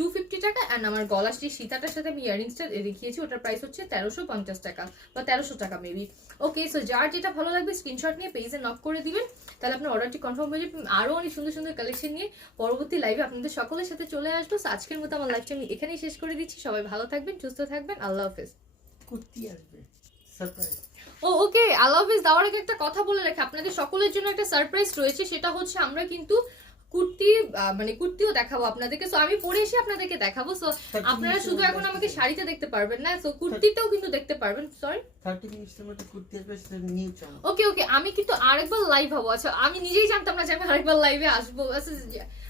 250 টাকা। অ্যান্ড আমার গলার যে সীতাটার সাথে আমি ইয়ারিংসটা দেখিয়েছি ওটার প্রাইস হচ্ছে 1350 টাকা বা 1300 টাকা মেবি। ওকে, সো যার যেটা ভালো লাগবে স্ক্রিনশট নিয়ে পেজে নক করে দিবেন, তাহলে আপনার অর্ডারটি কনফার্ম হয়ে যাবে। আরও অনেক সুন্দর সুন্দর কালেকশন নিয়ে পরবর্তী লাইভে আপনাদের সকলের সাথে চলে আসবো। So, আজকের মতো আমার লাইভটা আমি এখানেই শেষ করে দিচ্ছি। সবাই ভালো থাকবেন, সুস্থ থাকবেন, আল্লাহ হাফেজ। কুর্তি আসবে সারপ্রাইজ। ওকে, আল্লাহ হাফেজ দেওয়ার আগে একটা কথা বলে রাখি, আপনাদের সকলের জন্য একটা সারপ্রাইজ রয়েছে। সেটা হচ্ছে আমরা কিন্তু কুর্তিও দেখাবো আপনাদেরকে। সো আমি পরে এসে আপনাদেরকে দেখাবো। সো আপনারা শুধু এখন আমাকে শাড়িতে দেখতে পারবেন না, সো কুর্তিতেও কিন্তু দেখতে পারবেন। সরি, 30 মিনিটের মধ্যে কুর্তি আসবে, সেটা নিউ চাও। ওকে, আমি কিন্তু আরেকবার লাইভ হবো। আচ্ছা, আমি নিজেই জানতাম না যে আমি আরেকবার লাইভে আসবো।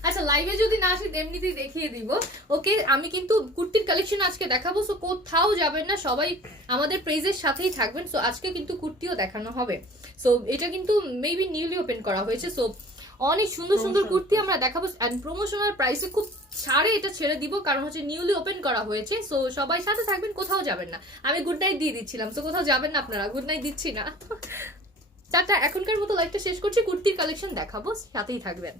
আচ্ছা, লাইভে যদি না আসি এমনিতেই দেখিয়ে দিব। ওকে, আমি কিন্তু কুর্তির কালেকশন আজকে দেখাবো। সো কোথাও যাবেন না, সবাই আমাদের পেজের সাথেই থাকবেন। সো আজকে কিন্তু কুর্তিও দেখানো হবে। সো এটা কিন্তু মেবি নিউলি ওপেন করা হয়েছে। সো অনেক সুন্দর সুন্দর কুর্তি আমরা দেখাবো। এন্ড প্রমোশনাল প্রাইসে খুব ছাড়ে এটা ছেড়ে দিব, কারণ হচ্ছে নিউলি ওপেন করা হয়েছে। সো সবাই সাথে থাকবেন, কোথাও যাবেন না। আমি গুড নাইট দিয়ে দিচ্ছিলাম, তো কোথাও যাবেন না আপনারা, গুড নাইট দিচ্ছি না। টাটা, এখনকার মতো লাইভটা শেষ করছি। কুর্তির কালেকশন দেখাবো, সাথেই থাকবেন।